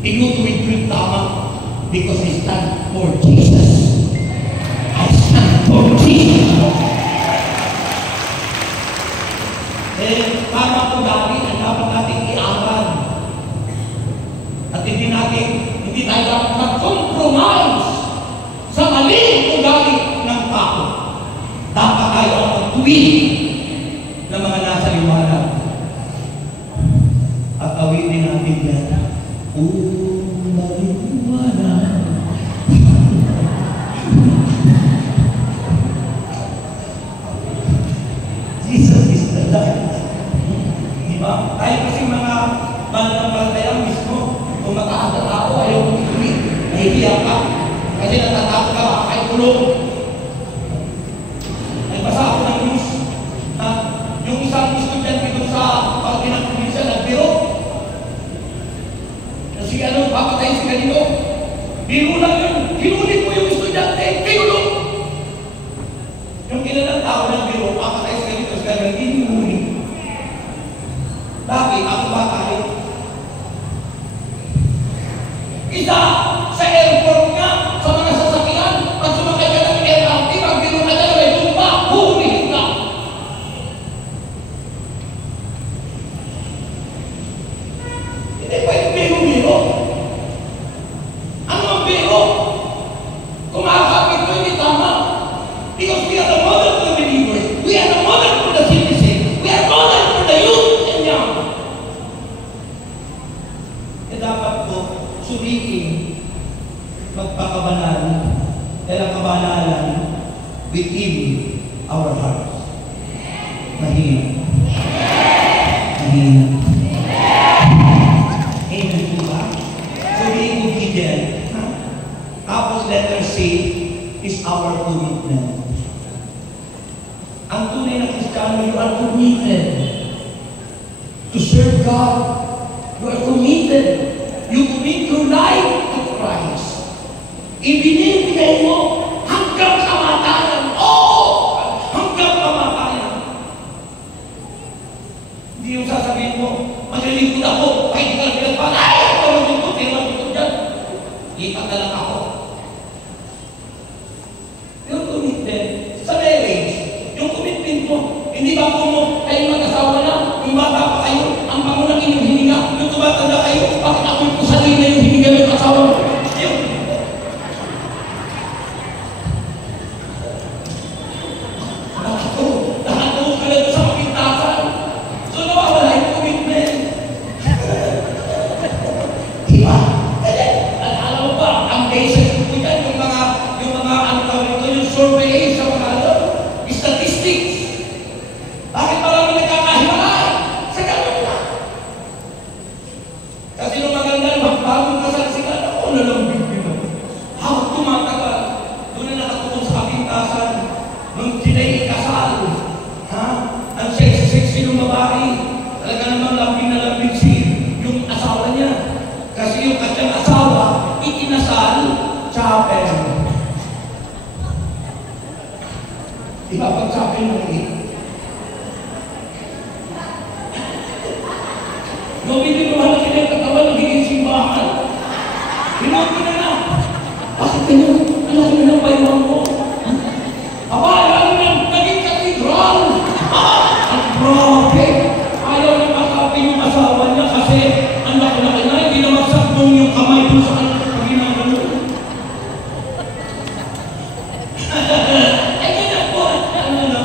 Tinutuwid ko yung tama because I stand for Jesus. I stand for Jesus. Tama po dati ang dapat natin iaral. At hindi tayo dapat mag-compromise sa maling ugali ng tao. Dapat tayo ang magtuwid ng mga nasa liwanag. At awitin natin yan. Maliwanag. Jesus is the light. Diba? Tayo kasi mga mananampalataya mismo, kung mataas na tao, ayaw mong ituwid, nahihiya ka. Kasi natatakot ka, kahit kulong. Nagbasa ako ng news na yung isang estudyante dito sa Pagkinang Provincia nagbiro. Kasi papatayin si ganito. Biro lang yun. Kinulit mo yung estudyante, kinulong. Yung kilalang tao ng biro, papatayin si ganito, si ganito, hindi hinuli. Bakit? Ako ba tayo? Isa, sa airport nga, sa mga sasakyan, pag sumakay ka ng LRT, pag biro ka na, may tumba, hulihin ka. Hindi pwede biro-biro. Ano ang biro? Kung makakapit ko, hindi tama. Because we are the model for the believers. We are the model for the citizens. We are model for the youth and young. Dapat po sulikin magpakabanalan dahil ang kabanalan within our hearts. Mahina. Mahina. Amen po ba? So being obedient. Tapos letter C is our commitment. Ang tunay na Kristiyano, you are committed to serve God. You are committed. You commit your life to Christ. Ibinibigay mo hanggang kamatayan. Hanggang kamatayan. Hindi yung sasabihin mo, maglilingkod ako, kahit ka lang pinagpala, ako maglilingkod, hindi maglilingkod dyan. Lipat na lang ako. Yung commitment sa marriage, yung commitment mo, hindi ba po mo, kayong mag-asawa na, yung bata pa kayo, ang pangulang inyong hininga, yung tumatanda kayo, bakit ako'y pusalin na yung hininga ng asawa mo? Yun. Nakatulog ka lang sa kapintasan. So nawawala yung commitment. Diba? Alam mo ba, ang basis ko dyan, yung mga ano tawag ito, yung survey sa mga statistics. Bakit marami Ipapagsapin ng maliit. Nung hindi mo malaki na yung katawan, nagiging simbahan. Pinag na na. Bakit ganyan? Alam ko na ng baywan mo. Aba, alam mo na, naging katedral. Ang grabe. Ayaw na makapin yung asawa niya kasi ang laki-laki na, hindi na magsakbong yung kamay doon sa kanya. Pag ginagano. Ay, ganyan po.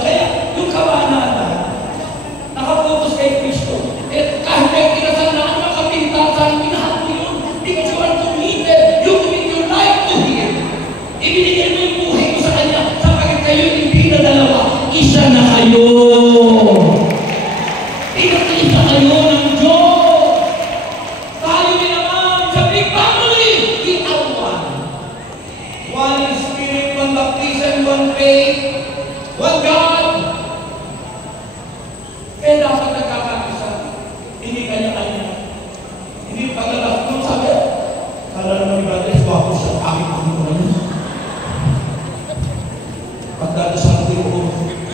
Kaya yung kawanan, nakapotos kay Kristo. Eh, kahit may kinasal na ang kapintasan, minahal mo yun. Because you are committed. You commit your life to Him. Ibinigay mo yung buhay mo sa Kanya. Sapagkat kayo hindi na dalawa, isa na kayo. Pinag-isa kayo ng Diyos. Tayo din naman sa big family. We are one. One in spirit, one baptism, one faith, one God. Kaya dapat nagkakakisa. Hindi kanya-kanya. Hindi paglalak mo, sabi, kala naman ni Brother, wapo siya, aking mo na. Pagdadasal ko,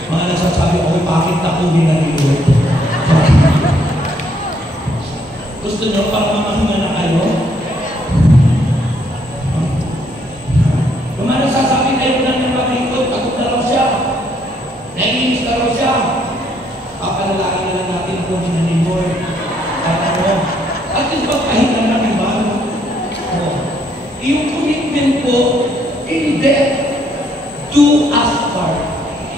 mga nagsasabi, ako'y bakit takuhin na nito? Gusto nyo para mamahinga na kayo? Kung mga nagsasabi kayo na ng paglikod, pagod na raw siya. Naiinis na raw siya. Papanalangin na lang natin kung ni Lord. At ano, at least magpahinga na ng bago. Yung commitment ko, hindi do us part.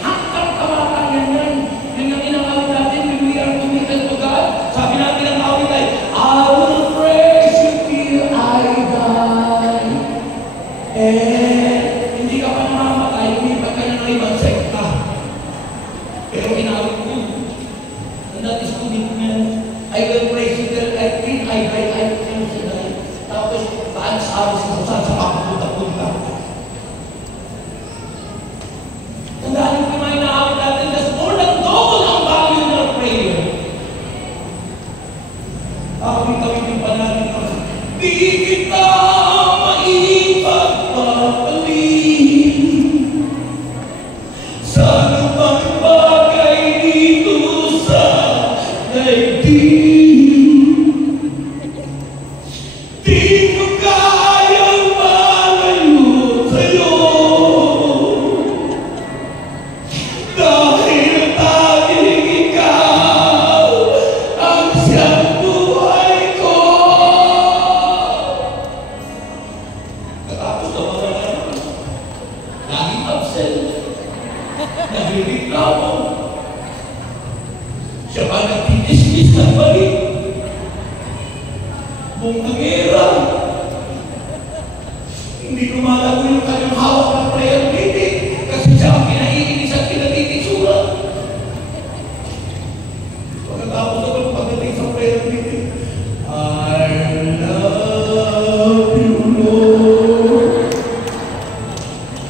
Hanggang kamatayan yan. Yung ang inangawin natin, when we are committed to God, sabi natin ang awit ay, I will praise you till I die. Hindi ka pa namamatay, hindi pa ka ng ibang sekta. Pero inawit ko, and that is commitment. I will praise you till I think I die, I think I die. Tapos, taan sa amin sa saan sa pagpunta-punta. Ang dahil ko na inaawit natin, that's more than double ang value ng prayer. Awit-awit yung panalangin ko. Di kita maipagpapalit sa anumang bagay dito sa daigdig. Di ko kayang malayo sa'yo dahil tanging ikaw ang siyang buhay ko. Katapos na mga laging absent, nagre-reklamo. Siya pa nagtitismis ng balik. Bungangera. Hindi lumalago yung kanyang hawak ng prayer meeting kasi siya ang kinaiinis at kinatitisuran. Pagkatapos ako pagdating sa prayer meeting, I love you, Lord.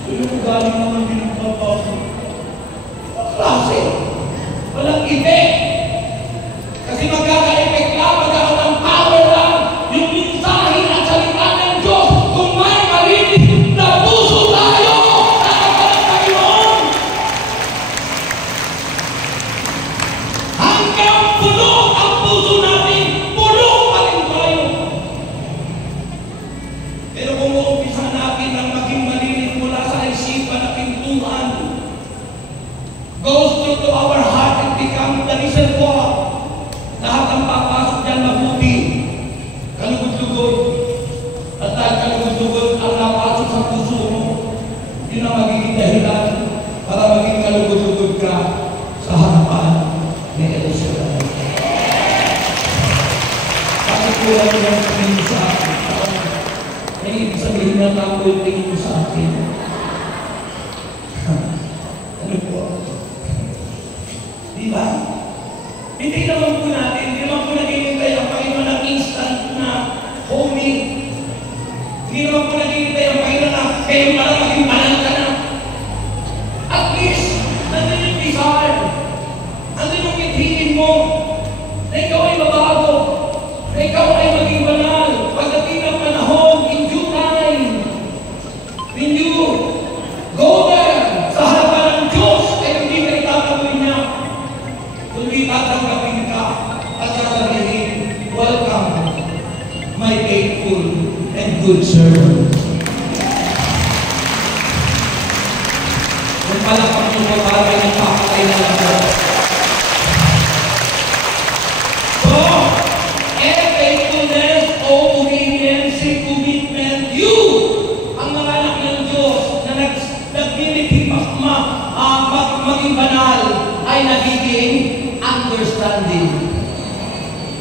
Yung galing naman din ang kapag klase. Walang effect. Kasi magkaka-effect lang, magkakaroon ng power lang. Yung mensahe at salita ng Diyos, kung may malinis na puso tayo, nakakalang Panginoon. Hanggang puno ang puso natin, puno pa rin tayo. Pero kung uumpisa natin ang maging malinis mula sa isipan na pintuan, goes through to our heart and become the reservoir. Lahat ang papasok dyan mabuti. Kalugod-lugod. At dahil kalugod-lugod ang napasok sa puso mo, yun ang magiging dahilan para maging kalugod-lugod ka sa harapan ni Eliseo. Bakit ko lang yung tingin sa akin? May ibig sabihin na ako yung tingin mo sa akin. Ano po? Diba? Hindi naman po natin, hindi naman po naghihintay ang Panginoon ng instant na homing. Hindi naman po naghihintay ang Panginoon na kayo pala maging banal ka na. At least, nandun yung desire. Nandun yung ithiin mo na ikaw ay mabago. Na ikaw ay maging banal. Pagdating ng panahon, in due time, when you go there sa harapan ng Diyos, ay good servant. Kung palakpak yung bagay ng papatay na ako. So, faithfulness, obedience, commitment, you, ang mga anak ng Diyos na nagbibigay maging banal ay nagiging understanding.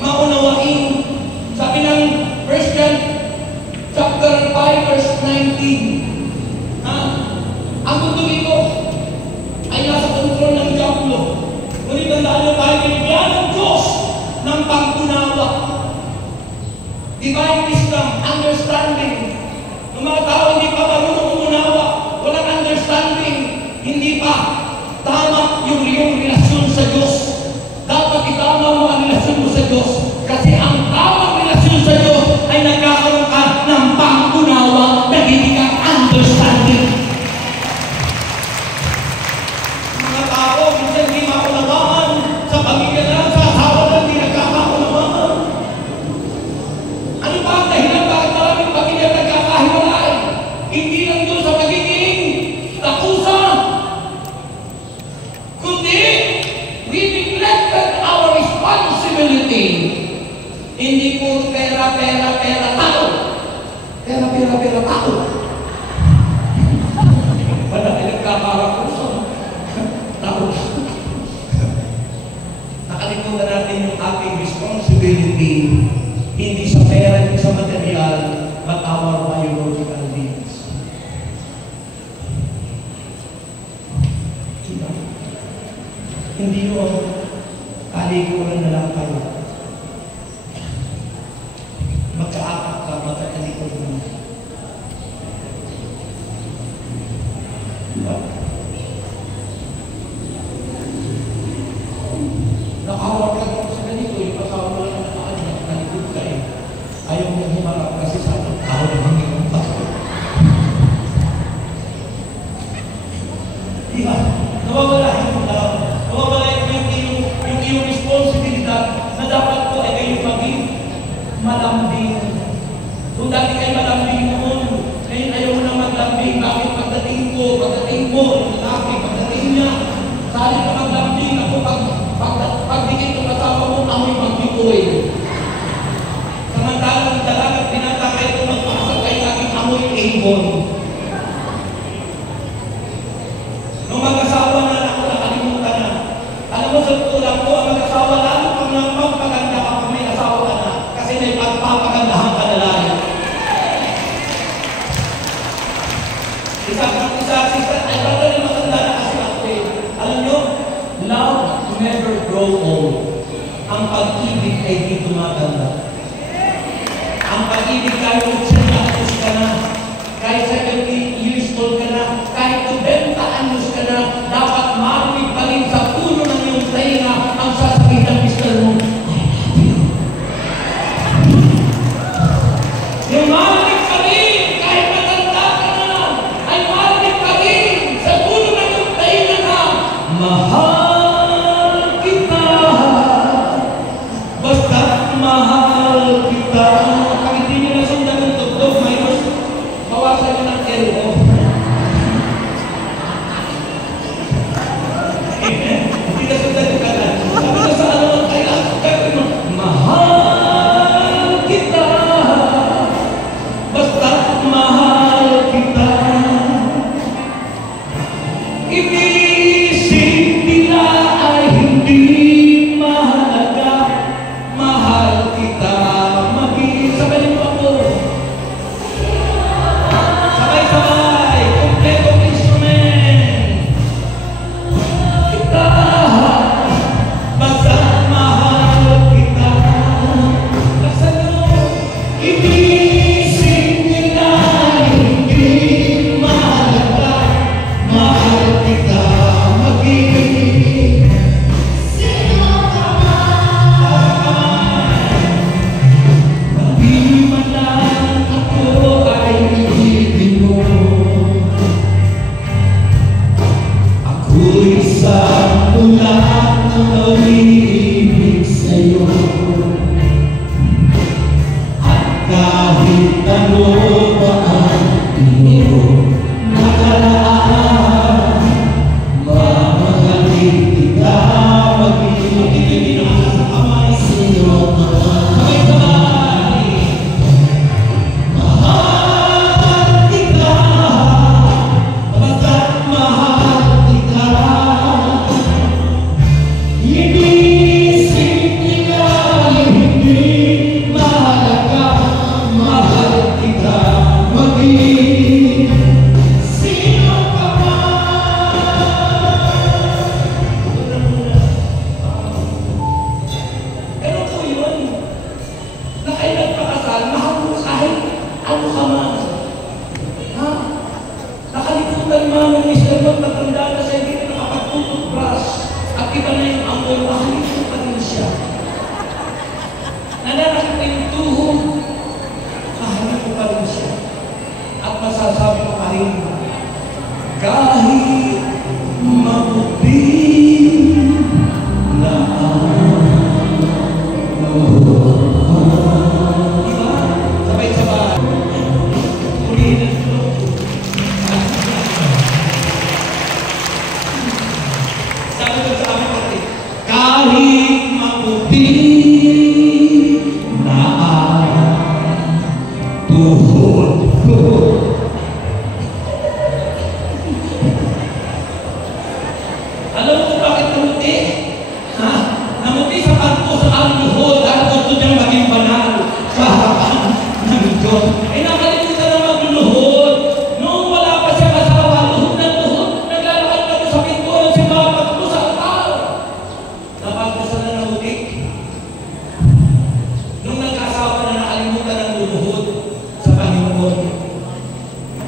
Maunawain. Sabi ng 1 John chapter 5 verse 19. Ang mundo ito ay nasa kontrol ng diablo. Ngunit tandaan niyo tayo binigyan ng Diyos ng pagtunawa. Divine wisdom, understanding. Ng mga tao hindi pa marunong umunawa, walang understanding, hindi pa tama yung relasyon sa Diyos. Dapat itama mo ang relasyon mo sa Diyos. Kasi ang tamang relasyon sa Diyos ay nagkakaroon ka ng pangtunawa, nagiging kang understanding. Mga tao, minsan hindi maunawaan. Sa pamilya lang, sa asawa lang, hindi nagkakaunawaan. Ano ba ang dahilan bakit maraming pamilya nagkakahiwalay? Hindi lang doon sa pagiging takusa, kundi we neglected our responsibility. Hindi po pera, tao. Pera, tao. Wala kayo nagkakarakuso. Tao. Nakalimutan natin yung ating responsibility. Hindi sa pera, hindi sa material, but our biological needs. Diba? Hindi yung kalikuran na lang kayo. Magkaapak ka, magkatalikod mo. Diba? Nakawag ka sa ganito, yung asawa mo lang nakatalikod ka eh. Ayaw mo humarap kasi sa tao na hanggang pasok. Diba? Nawawala yung iyong responsibilidad na dapat po ay kayo maging malambing. Kung dati kayo malambing noon, ngayon ayaw mo na maglambing. Bakit pagdating mo, pagdating niya, sali ka maglambing ako pagdikit ng kasama mo, amoy magbikoy. Samantalang dalagat pinatakay ko magpasok kayo laging amoy ibon. Nung mag-asawa na ako, nakalimutan na. Alam mo, sa tulad ko, ang mag-asawa lalo kung magpaganda ka kung may asawa ka na. Kasi may pagpapagandahan ka na lang. Isa, ay pala rin matanda na kasi ako eh. Alam nyo, love never grow old. Ang pag-ibig ay di tumatanda. Ang pag-ibig kahit 80 ka na, kahit 70 years old ka na, kahit 20 anyos ka na, dapat marinig pa rin sa puno ng iyong tainga ang sasabihin ng mister mo, I love you. Yung marinig pa rin, kahit matanda ka na, ay marinig pa rin sa puno ng iyong tainga na, mahal kita. Basta mahal kita. Pag hindi nyo nasundan ng tugtog, mayroon, bawasan nyo ng elbow. Hindi nasundan yung kanan. Sabi na sa ano, kaya mo, mahal kita. Basta mahal kita. Inisip nila ay hindi mahalaga. Mahal kita. Sabay mo ako. Sabay-sabay. Kompletong instrument. Kita. Basta mahal kita. Laksan mo. Inisip nila hindi mahalaga. Mahal kita. Mag-ibig. Sino ka man? Di man lang ako ay ibig mo. Ako'y isang ulat na umiibig sa'yo. At kahit Ano ba ang iyong nakaraan? Mamahalin kita magiging sa kamay sino ka man. Sabay-sabay. Mahal kita, basta't mahal kita. Hindi simple nga, hindi mahalaga. Mahal kita maging sino ka man. Pero po yun, na kayo nagpakasal, mahal mo kahit ano ka man. Ha? Nakalimutan mo ni Mr. Lord, matanda na siya, hindi na nakapagtututbrush. At iba na yung angkol, nakalimutan din siya. Nananakit na yung tuhod, mahalin mo pa rin siya. At masasabi ko pa rin, kahit mabuti na diba? Sabay-sabay. Ulihin na ito. Sabi ko sa amin pati, kahit mabuti na tuhod ko. Alam mo kung bakit namuti? Ha? Namuti sa kanto sa almuhod dahil gusto niyang maging banal sa harapan ng Diyos. Ay nakalimutan na magluluhod. Noong wala pa siya asawa, luhod ng luhod, naglalakad na sa pintuan si Mama pagkulo sa altar. Napagkusan na namuti. Nung nagkasawa na nakalimutan ng luluhod sa Panginoon,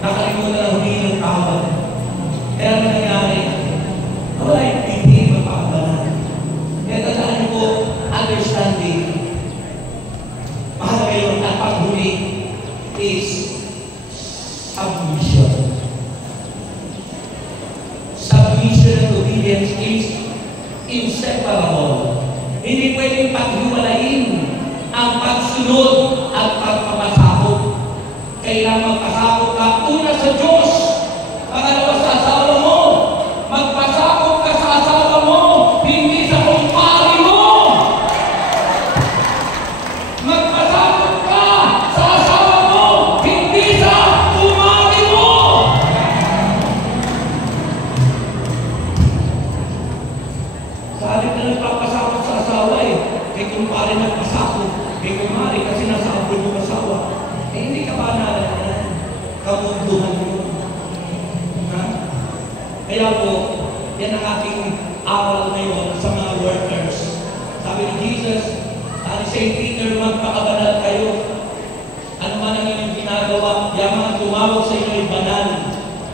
nakalimutan na humingi ng tawad. Kaya ano nangyari? Wala yung hindi magpapagalan. Kaya tandaan niyo po, understanding. Mahalaga yun, at paghuli is submission. Submission and obedience is inseparable. Hindi pwedeng paghiwalayin ang pagsunod at pagpapasakot. Kailangan magpasakot ka una sa Diyos, pangalawa sa asawa mo. Magpasakot ka sa asawa mo, hindi sa kumpare mo. Magpasakot ka sa asawa mo, hindi sa kumare mo. Sa halip na nagpapasakot sa asawa kay kumpare nagpasakot, kay kumare kasi nasa abroad yung asawa. Hindi ka ba nalaman? Kamunduhan mo. Ha? Kaya po, yan ang ating aral ngayon sa mga workers. Sabi ni Jesus, ni St. Peter, magpakabanal kayo. Ano man ang inyong ginagawa, yung mga tumawag sa inyo ay banal.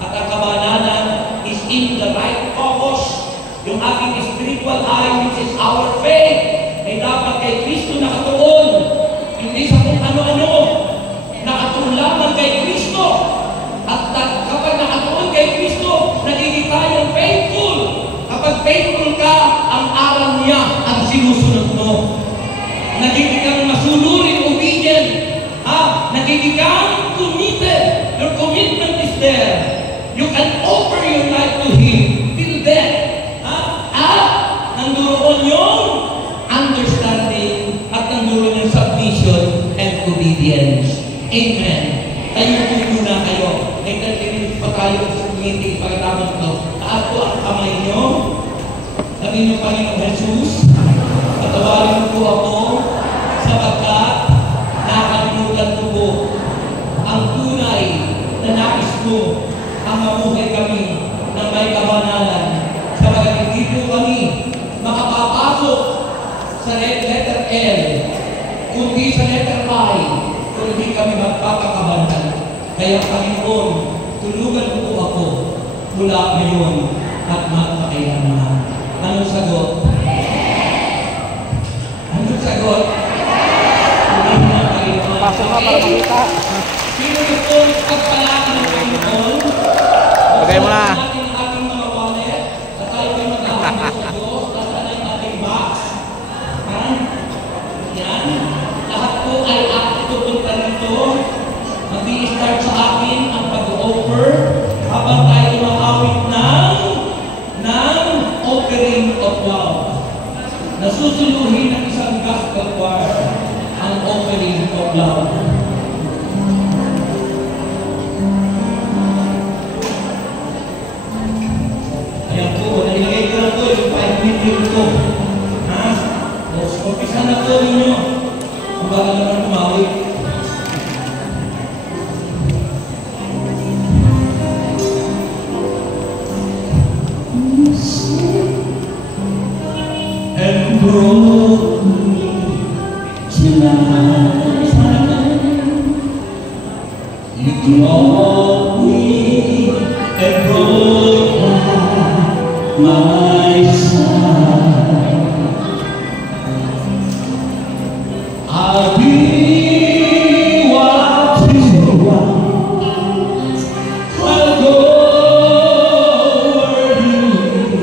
At ang kabanalan is in the right focus. Yung ating spiritual eye, which is our faith, ay dapat kay Kristo nakatuon. Hindi sa kung ano-ano. Nakatuon lamang kay Kristo. At kapag nakatuon kay Kristo, nagiging tayong faithful. Kapag faithful ka, ang aral niya ang sinusunod mo. Nagiging kang masunurin, obedient. Ha? Nagiging kang committed. Your commitment is there. You can offer your life to Him till death. Ha? At nanduroon yung understanding at nanduroon yung submission and obedience. Amen. Tayo po muna kayo. Nagtatinig pa tayo sa meeting pagkatapos ito. Taas po ang kamay nyo. Sabihin nyo, Panginoong Jesus, patawarin po ako sapagkat nakalimutan ko po ang tunay na nais mo ang mamuhay kami ng may kabanalan. Sapagkat hindi po kami makapapasok sa letter L, kundi sa letter I, kung hindi kami magpapakabanal. Kaya Panginoon, tulungan mo po ako mula ngayon at magpakailanman. Anong sagot? Anong sagot? Tulungan na Panginoon. Pasok ka para makita. Sino gusto pagpalakan ng Panginoon? Lagay mo na. Natin ang ating mga wallet at tayo ay maghahanap sa Diyos. Nasaan ang ating box? Yan. Lahat po ay pupunta rito. Mag-i-start sa akin ang pag-offer habang tayo umaawit ng offering of love. Nasusuluhin ng isang gospel choir ang offering of love. Ayan po, nalilagay ko na po yung 5 minutes ko. Ha? Tapos, umpisa na po ninyo. Kung baka naman umawit. And brought me to life. You brought me and brought back my son. I'll be what you want. I'll go where you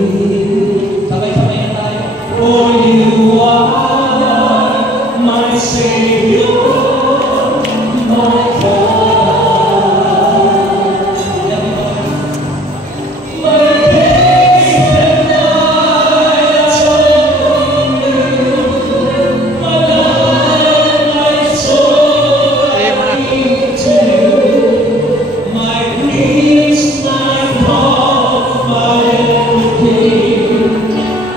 lead. Sabay-sabay na tayo. For you are my Savior, my God. My days and nights are lonely. My life, my soul, I give to you. My peace, my hope, my everything.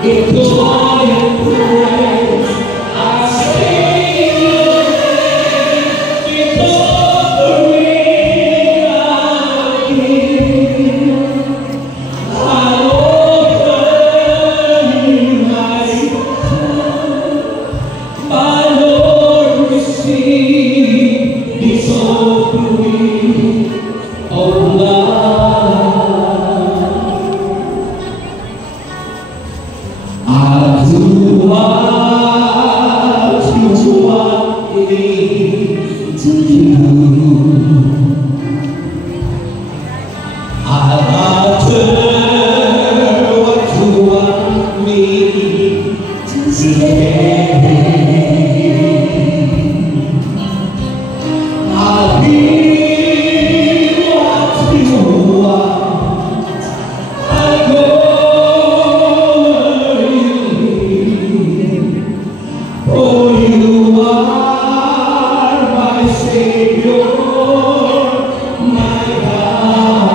In joy and praise, I sing your name. With offering I give. I offer you my heart. My Lord, receive this offering of love. I'll do what you want me to do. I'll utter what you want me to say. I'll be what you want. I'll go where you lead. For you are my Savior, my God.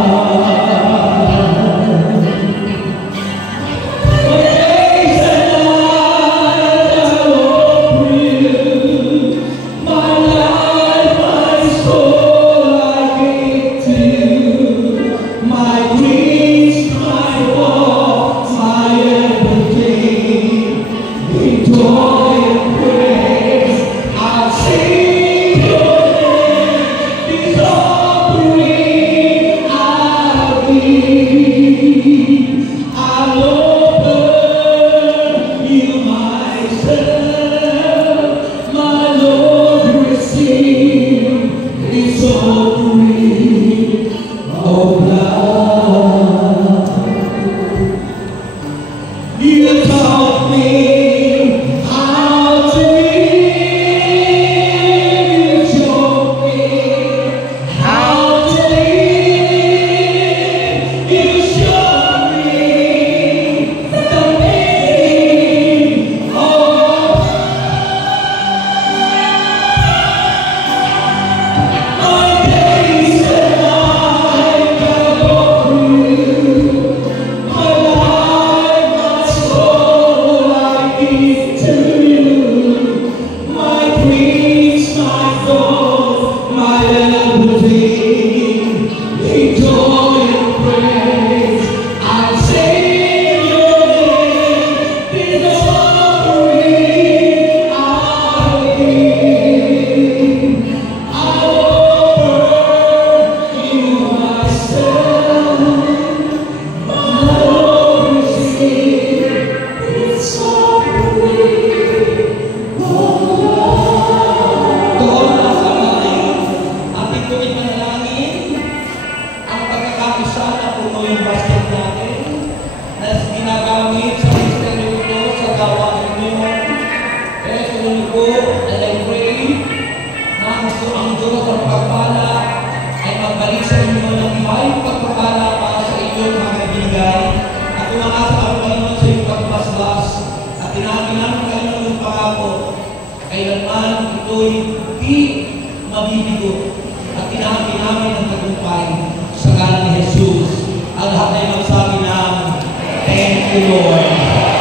My days and nights I offer you. My life, my soul I give to you. My dreams, my hopes, my everything. In joy and praise, I'll sing your name. This offering I'll give. I'll offer you myself. My Lord, receive this offering of love. You taught me how to live. You showed me how to live. You showed me the meaning of my days and nights I offer you. My life, my soul I give to you. My dreams, my thoughts, my everything. In joy and praise, I'll sing your name. This offering I'll give. I'll offer you myself. My Lord, receive this offering of love. Doon ang kamay, ating tuwid manalangin, ang pagkakaisa na puno yung basket natin, na ginagamit sa misteryo ito sa gawain niyo. Kaya sumunod ko, and I pray na ang Diyos ang pagpala ay magbalik sa inyo ng ibayong pagpapala para sa inyo mga kaibigan at umangasa ang Panginoon sa iyong pagbasbas at tinabi namin kayo ng pangako kailanman ito'y di mabibigo at tinabi namin ang tagumpay sa ngalan ni Jesus. Ang lahat ay magsabi ng Thank you, Lord.